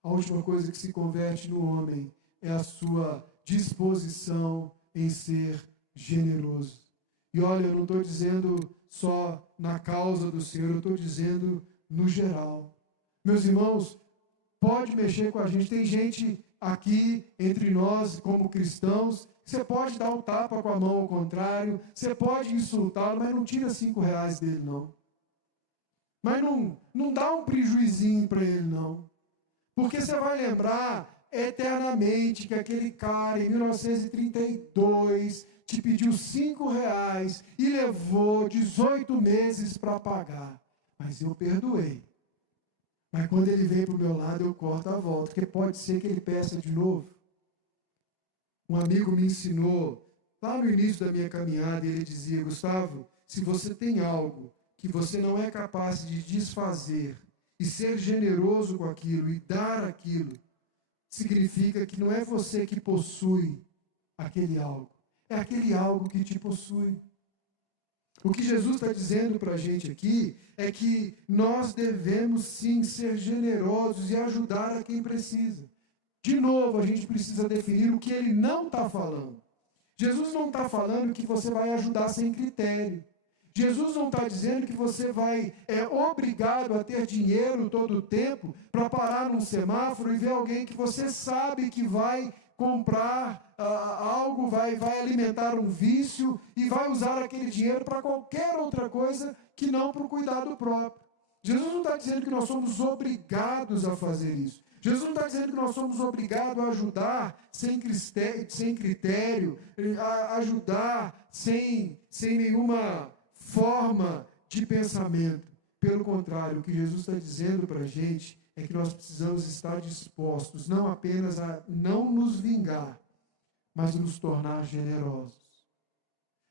A última coisa que se converte no homem é a sua disposição em ser generoso. E olha, eu não estou dizendo só na causa do Senhor, eu estou dizendo no geral. Meus irmãos, pode mexer com a gente. Tem gente aqui entre nós, como cristãos, você pode dar um tapa com a mão ao contrário, você pode insultá-lo, mas não tira 5 reais dele, não. Mas não dá um prejuizinho para ele, não. Porque você vai lembrar eternamente que aquele cara, em 1932, te pediu 5 reais e levou 18 meses para pagar. Mas eu perdoei. Mas quando ele vem para o meu lado, eu corto a volta, porque pode ser que ele peça de novo. Um amigo me ensinou, lá no início da minha caminhada, ele dizia, Gustavo, se você tem algo que você não é capaz de desfazer e ser generoso com aquilo e dar aquilo, significa que não é você que possui aquele algo, é aquele algo que te possui. O que Jesus está dizendo para a gente aqui é que nós devemos sim ser generosos e ajudar a quem precisa. De novo, a gente precisa definir o que ele não está falando. Jesus não está falando que você vai ajudar sem critério. Jesus não está dizendo que você é obrigado a ter dinheiro todo o tempo para parar num semáforo e ver alguém que você sabe que vai comprar algo, vai alimentar um vício e vai usar aquele dinheiro para qualquer outra coisa que não para o cuidado próprio. Jesus não está dizendo que nós somos obrigados a fazer isso. Jesus não está dizendo que nós somos obrigados a ajudar sem critério, a ajudar sem nenhuma forma de pensamento. Pelo contrário, o que Jesus está dizendo para a gente é que nós precisamos estar dispostos não apenas a não nos vingar, mas a nos tornar generosos.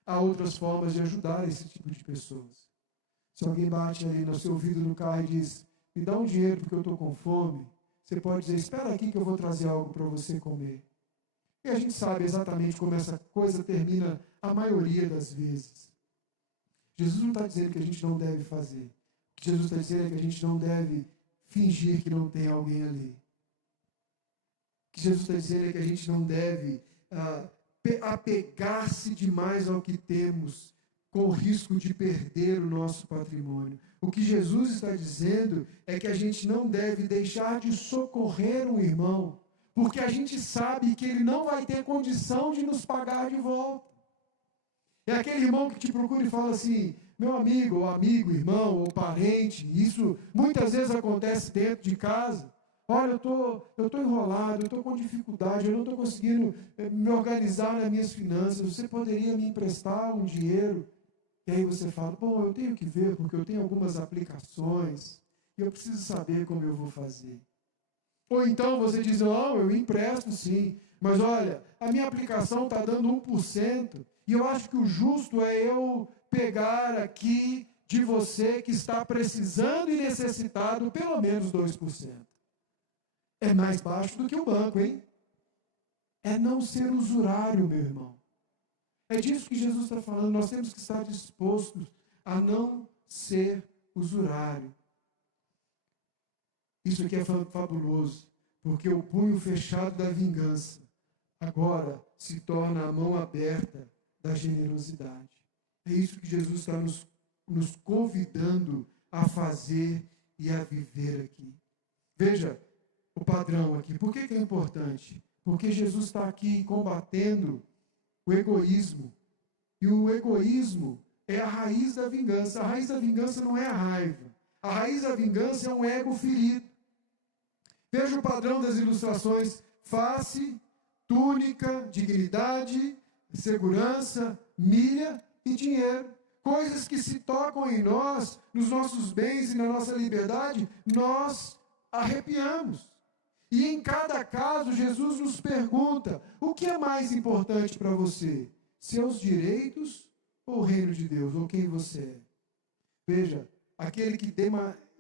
Há outras formas de ajudar esse tipo de pessoas. Se alguém bate ali no seu ouvido no carro e diz, me dá um dinheiro porque eu estou com fome, você pode dizer, espera aqui que eu vou trazer algo para você comer. E a gente sabe exatamente como essa coisa termina a maioria das vezes. Jesus não está dizendo que a gente não deve fazer. O que Jesus está dizendo é que a gente não deve fingir que não tem alguém ali. O que Jesus está dizendo é que a gente não deve apegar-se demais ao que temos, com o risco de perder o nosso patrimônio. O que Jesus está dizendo é que a gente não deve deixar de socorrer um irmão, porque a gente sabe que ele não vai ter condição de nos pagar de volta. É aquele irmão que te procura e fala assim, meu amigo, ou amigo, irmão, ou parente, isso muitas vezes acontece dentro de casa. Olha, eu estou enrolado, eu estou com dificuldade, eu não estou conseguindo me organizar nas minhas finanças, você poderia me emprestar um dinheiro? E aí você fala, bom, eu tenho que ver, porque eu tenho algumas aplicações, e eu preciso saber como eu vou fazer. Ou então você diz, não, eu empresto sim, mas olha, a minha aplicação está dando 1%, e eu acho que o justo é eu pegar aqui de você que está precisando e necessitado pelo menos 2%. É mais baixo do que o banco, hein? É não ser usurário, meu irmão. É disso que Jesus está falando. Nós temos que estar dispostos a não ser usurário. Isso aqui é fabuloso, porque o punho fechado da vingança agora se torna a mão aberta da generosidade. É isso que Jesus está nos convidando a fazer e a viver aqui. Veja o padrão aqui. Por que é importante? Porque Jesus está aqui combatendo o egoísmo. E o egoísmo é a raiz da vingança. A raiz da vingança não é a raiva. A raiz da vingança é um ego ferido. Veja o padrão das ilustrações. Face, túnica, dignidade, segurança, milha e dinheiro. Coisas que se tocam em nós, nos nossos bens e na nossa liberdade, nós arrepiamos. E em cada caso, Jesus nos pergunta, o que é mais importante para você? Seus direitos ou o reino de Deus? Ou quem você é? Veja, aquele que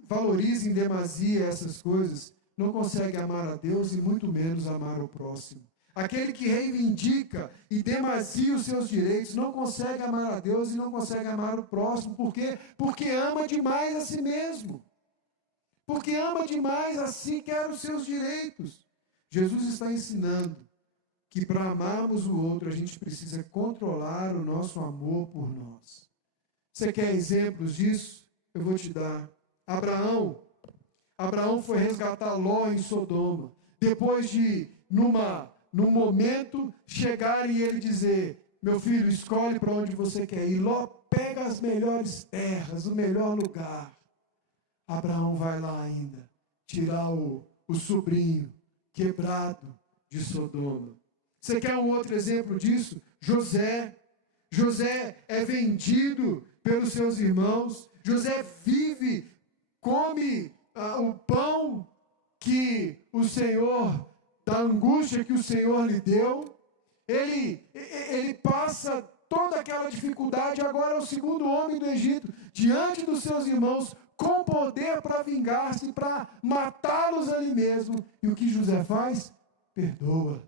valoriza em demasia essas coisas, não consegue amar a Deus e muito menos amar o próximo. Aquele que reivindica e demasia os seus direitos, não consegue amar a Deus e não consegue amar o próximo. Por quê? Porque ama demais a si mesmo. Porque ama demais a si, quer os seus direitos. Jesus está ensinando que para amarmos o outro, a gente precisa controlar o nosso amor por nós. Você quer exemplos disso? Eu vou te dar. Abraão foi resgatar Ló em Sodoma. Depois de, num momento, chegar e ele dizer, meu filho, escolhe para onde você quer ir. Ló pega as melhores terras, o melhor lugar. Abraão vai lá ainda, tirar o sobrinho quebrado de Sodoma. Você quer um outro exemplo disso? José. José é vendido pelos seus irmãos. José vive, come o pão que o Senhor, da angústia que o Senhor lhe deu. Ele passa toda aquela dificuldade, agora é o segundo homem do Egito, diante dos seus irmãos, com poder para vingar-se, para matá-los ali mesmo. E o que José faz? Perdoa.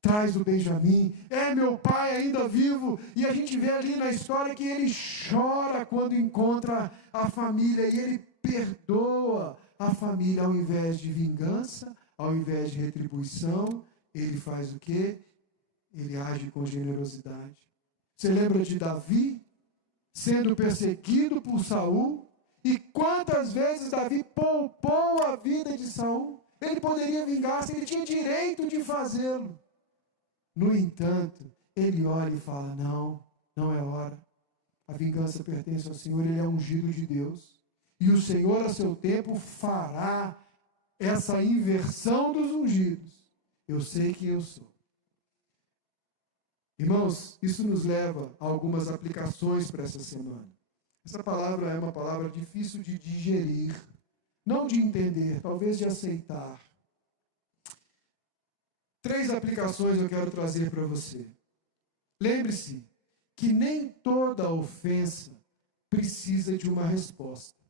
Traz o Benjamim, meu pai ainda vivo, e a gente vê ali na história que ele chora quando encontra a família, e ele perdoa a família, ao invés de vingança, ao invés de retribuição, ele faz o quê? Ele age com generosidade. Você lembra de Davi, sendo perseguido por Saul, e quantas vezes Davi poupou a vida de Saul? Ele poderia vingar-se, ele tinha direito de fazê-lo. No entanto, ele olha e fala, não é hora. A vingança pertence ao Senhor, ele é ungido de Deus. E o Senhor, a seu tempo, fará essa inversão dos ungidos. Eu sei que eu sou. Irmãos, isso nos leva a algumas aplicações para essa semana. Essa palavra é uma palavra difícil de digerir, não de entender, talvez de aceitar. 3 aplicações eu quero trazer para você. Lembre-se que nem toda ofensa precisa de uma resposta.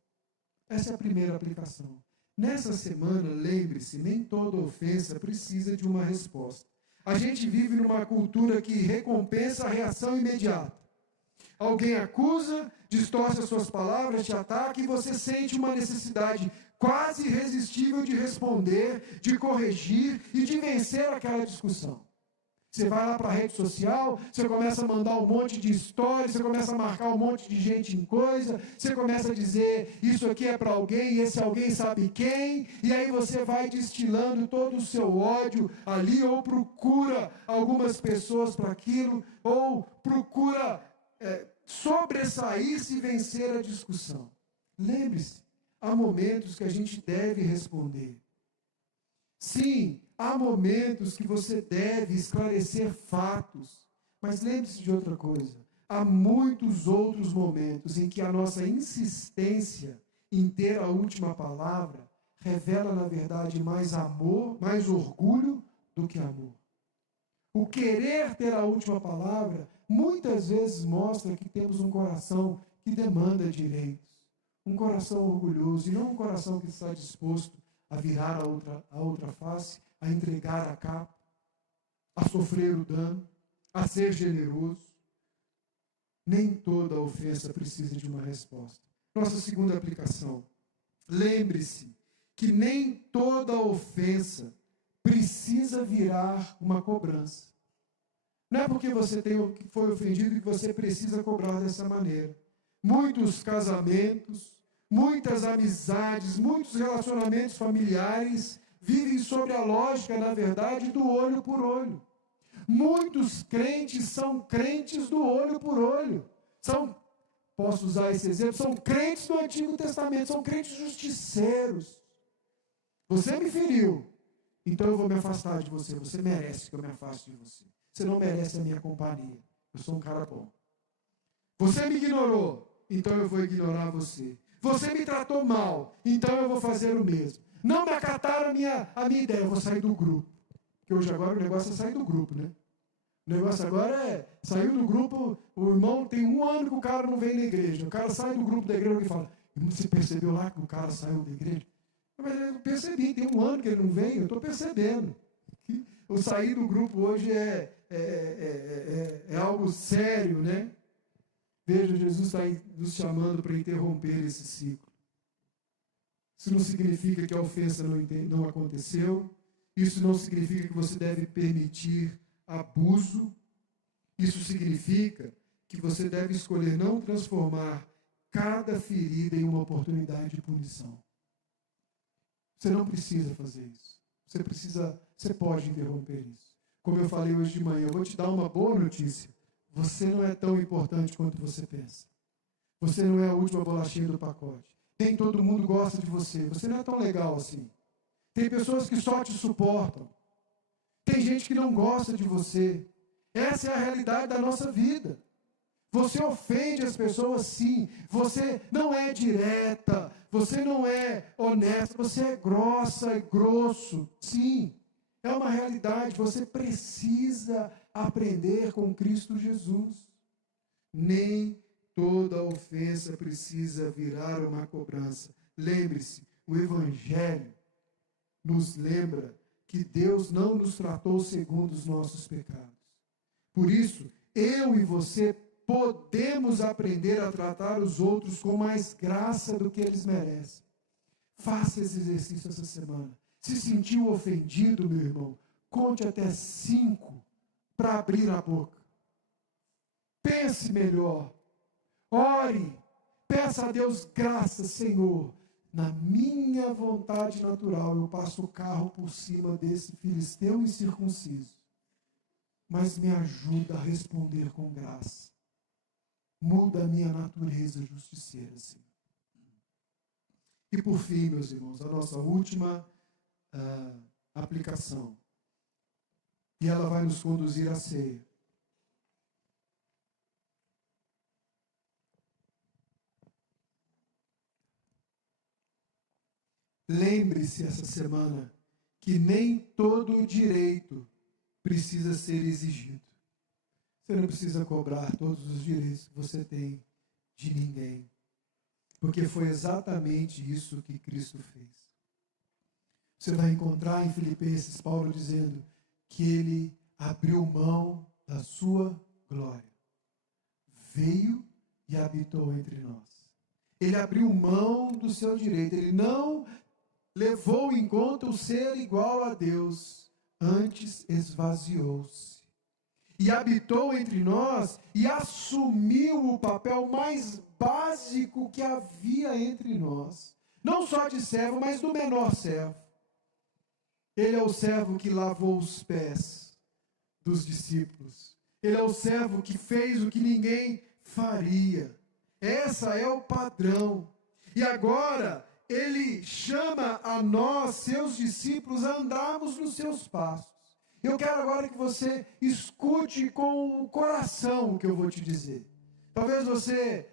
Essa é a primeira aplicação. Nessa semana, lembre-se, nem toda ofensa precisa de uma resposta. A gente vive numa cultura que recompensa a reação imediata. Alguém acusa, distorce as suas palavras, te ataca e você sente uma necessidade quase irresistível de responder, de corrigir e de vencer aquela discussão. Você vai lá para a rede social, você começa a mandar um monte de histórias, você começa a marcar um monte de gente em coisa, você começa a dizer, isso aqui é para alguém, e esse alguém sabe quem, e aí você vai destilando todo o seu ódio ali, ou procura algumas pessoas para aquilo, ou procura sobressair-se e vencer a discussão. Lembre-se, há momentos que a gente deve responder. Sim, há momentos que você deve esclarecer fatos, mas lembre-se de outra coisa. Há muitos outros momentos em que a nossa insistência em ter a última palavra revela, na verdade, mais amor, mais orgulho do que amor. O querer ter a última palavra muitas vezes mostra que temos um coração que demanda direitos, um coração orgulhoso, e não um coração que está disposto a virar a outra face, a entregar a capa, a sofrer o dano, a ser generoso. Nem toda ofensa precisa de uma resposta. Nossa segunda aplicação. Lembre-se que nem toda ofensa precisa virar uma cobrança. Não é porque você foi ofendido que você precisa cobrar dessa maneira. Muitos casamentos, muitas amizades, muitos relacionamentos familiares vivem sobre a lógica, na verdade, do olho por olho. Muitos crentes são crentes do olho por olho. Posso usar esse exemplo? São crentes do Antigo Testamento, são crentes justiceiros. Você me feriu, então eu vou me afastar de você. Você merece que eu me afaste de você. Você não merece a minha companhia. Eu sou um cara bom. Você me ignorou, então eu vou ignorar você. Você me tratou mal, então eu vou fazer o mesmo. Não me acataram a minha ideia, eu vou sair do grupo. Porque hoje agora o negócio é sair do grupo, né? O negócio agora é, saiu do grupo, o irmão tem 1 ano que o cara não vem na igreja. O cara sai do grupo da igreja e fala, você percebeu lá que o cara saiu da igreja? Mas eu percebi, tem 1 ano que ele não vem, eu estou percebendo. O sair do grupo hoje é algo sério, né? Veja, Jesus está nos chamando para interromper esse ciclo. Isso não significa que a ofensa não aconteceu. Isso não significa que você deve permitir abuso. Isso significa que você deve escolher não transformar cada ferida em uma oportunidade de punição. Você não precisa fazer isso. Você pode interromper isso. Como eu falei hoje de manhã, eu vou te dar uma boa notícia. Você não é tão importante quanto você pensa. Você não é a última bolachinha do pacote. Nem todo mundo gosta de você. Você não é tão legal assim. Tem pessoas que só te suportam. Tem gente que não gosta de você. Essa é a realidade da nossa vida. Você ofende as pessoas, sim. Você não é direta. Você não é honesta. Você é grossa e grosso. Sim. É uma realidade. Você precisa aprender com Cristo Jesus. Nem toda ofensa precisa virar uma cobrança. Lembre-se, o Evangelho nos lembra que Deus não nos tratou segundo os nossos pecados. Por isso, eu e você podemos aprender a tratar os outros com mais graça do que eles merecem. Faça esse exercício essa semana. Se sentiu ofendido, meu irmão, conte até 5 para abrir a boca. Pense melhor. Ore. Peça a Deus graça, Senhor. Na minha vontade natural, eu passo o carro por cima desse filisteu incircunciso. Mas me ajuda a responder com graça. Muda a minha natureza justiceira, Senhor. E por fim, meus irmãos, a nossa última aplicação. E ela vai nos conduzir à ceia. Lembre-se essa semana que nem todo o direito precisa ser exigido. Você não precisa cobrar todos os direitos que você tem de ninguém. Porque foi exatamente isso que Cristo fez. Você vai encontrar em Filipenses Paulo dizendo que ele abriu mão da sua glória. Veio e habitou entre nós. Ele abriu mão do seu direito. Ele não levou em conta o ser igual a Deus. Antes esvaziou-se. E habitou entre nós e assumiu o papel mais básico que havia entre nós. Não só de servo, mas do menor servo. Ele é o servo que lavou os pés dos discípulos. Ele é o servo que fez o que ninguém faria. Essa é o padrão. E agora, ele chama a nós, seus discípulos, a andarmos nos seus passos. Eu quero agora que você escute com o coração o que eu vou te dizer. Talvez você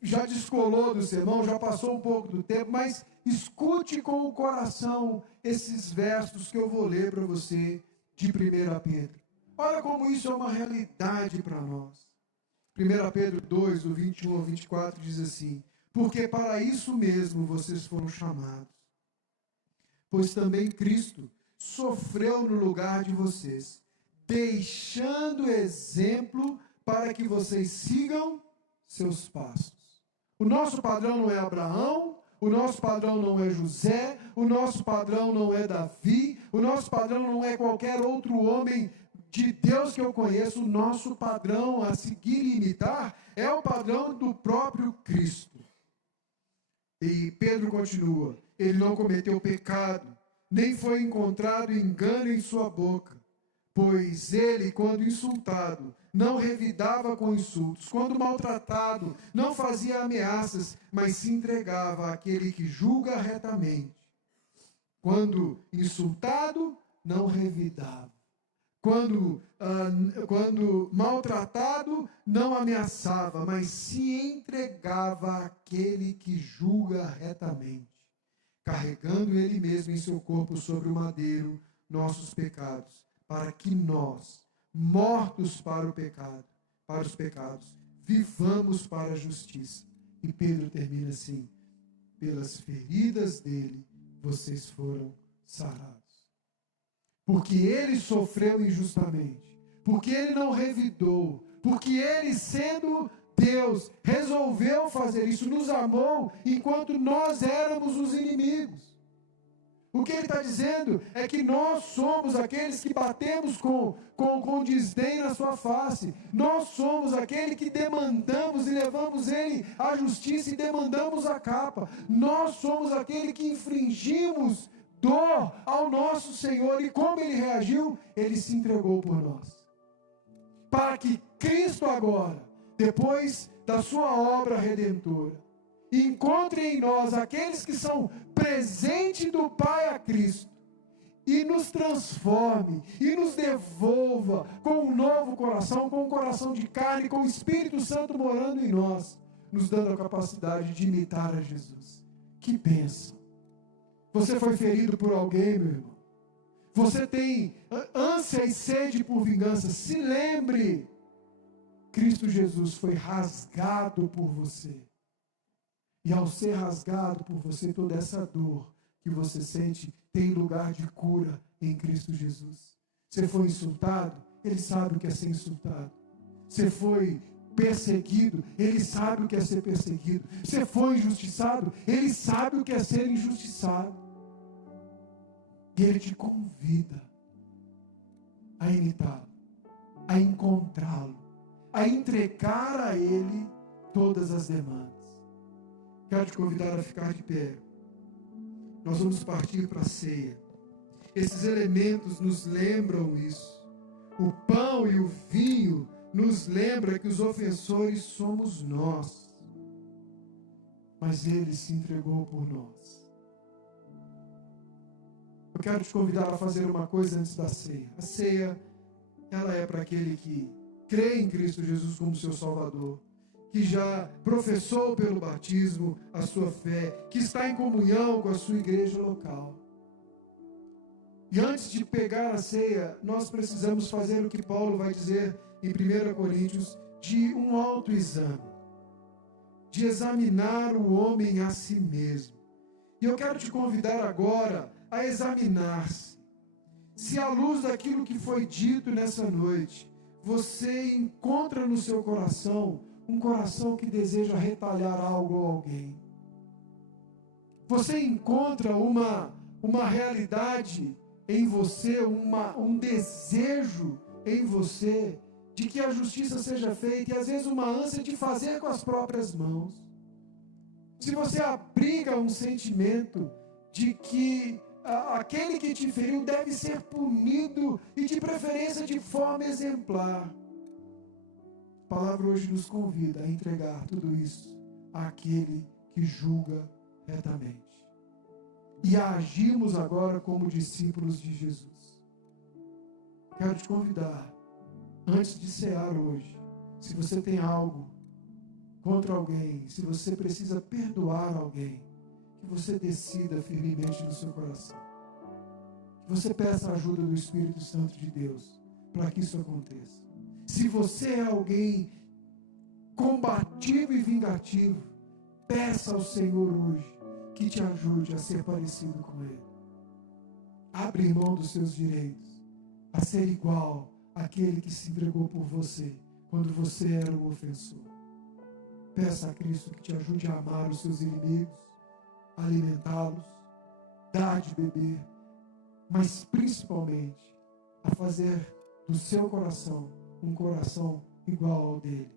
já descolou do sermão, já passou um pouco do tempo, mas escute com o coração esses versos que eu vou ler para você de 1 Pedro. Olha como isso é uma realidade para nós. 1 Pedro 2, do 21 ao 24, diz assim: porque para isso mesmo vocês foram chamados. Pois também Cristo sofreu no lugar de vocês, deixando exemplo para que vocês sigam seus passos. O nosso padrão não é Abraão, o nosso padrão não é José, o nosso padrão não é Davi, o nosso padrão não é qualquer outro homem de Deus que eu conheço. O nosso padrão a seguir e imitar é o padrão do próprio Cristo. E Pedro continua: ele não cometeu pecado, nem foi encontrado engano em sua boca, pois ele, quando insultado, não revidava com insultos, quando maltratado, não fazia ameaças, mas se entregava àquele que julga retamente. Quando insultado, não revidava. Quando maltratado, não ameaçava, mas se entregava àquele que julga retamente, carregando ele mesmo em seu corpo sobre o madeiro nossos pecados, para que nós, mortos para os pecados, vivamos para a justiça. E Pedro termina assim: pelas feridas dele, vocês foram sarados. Porque ele sofreu injustamente, porque ele não revidou, porque ele, sendo Deus, resolveu fazer isso, nos amou enquanto nós éramos os inimigos. O que ele está dizendo é que nós somos aqueles que batemos com desdém na sua face. Nós somos aquele que demandamos e levamos ele à justiça e demandamos a capa. Nós somos aquele que infringimos dor ao nosso Senhor. E como ele reagiu? Ele se entregou por nós. Para que Cristo agora, depois da sua obra redentora, encontre em nós aqueles que são presente do Pai a Cristo e nos transforme e nos devolva com um novo coração, com um coração de carne, com o Espírito Santo morando em nós, nos dando a capacidade de imitar a Jesus. Que bênção! Você foi ferido por alguém, meu irmão. Você tem ânsia e sede por vingança. Se lembre, Cristo Jesus foi rasgado por você. E ao ser rasgado por você, toda essa dor que você sente tem lugar de cura em Cristo Jesus. Você foi insultado, Ele sabe o que é ser insultado. Você foi perseguido, Ele sabe o que é ser perseguido. Você foi injustiçado, Ele sabe o que é ser injustiçado. E Ele te convida a imitá-lo, a encontrá-lo, a entregar a Ele todas as demandas. Quero te convidar a ficar de pé. Nós vamos partir para a ceia. Esses elementos nos lembram isso. O pão e o vinho nos lembram que os ofensores somos nós. Mas Ele se entregou por nós. Eu quero te convidar a fazer uma coisa antes da ceia. A ceia, ela é para aquele que crê em Cristo Jesus como seu Salvador, que já professou pelo batismo a sua fé, que está em comunhão com a sua igreja local. E antes de pegar a ceia, nós precisamos fazer o que Paulo vai dizer em 1 Coríntios, de um autoexame, de examinar o homem a si mesmo. E eu quero te convidar agora a examinar-se. Se à luz daquilo que foi dito nessa noite, você encontra no seu coração um coração que deseja retalhar algo a alguém. Você encontra uma realidade em você, um desejo em você de que a justiça seja feita e às vezes uma ânsia de fazer com as próprias mãos. Se você abriga um sentimento de que aquele que te feriu deve ser punido e de preferência de forma exemplar, a palavra hoje nos convida a entregar tudo isso àquele que julga retamente. E agimos agora como discípulos de Jesus. Quero te convidar, antes de cear hoje, se você tem algo contra alguém, se você precisa perdoar alguém, que você decida firmemente no seu coração. Que você peça a ajuda do Espírito Santo de Deus para que isso aconteça. Se você é alguém combativo e vingativo, peça ao Senhor hoje que te ajude a ser parecido com Ele. Abre mão dos seus direitos, a ser igual àquele que se entregou por você, quando você era o ofensor. Peça a Cristo que te ajude a amar os seus inimigos, alimentá-los, dar de beber, mas principalmente a fazer do seu coração um coração igual ao dele.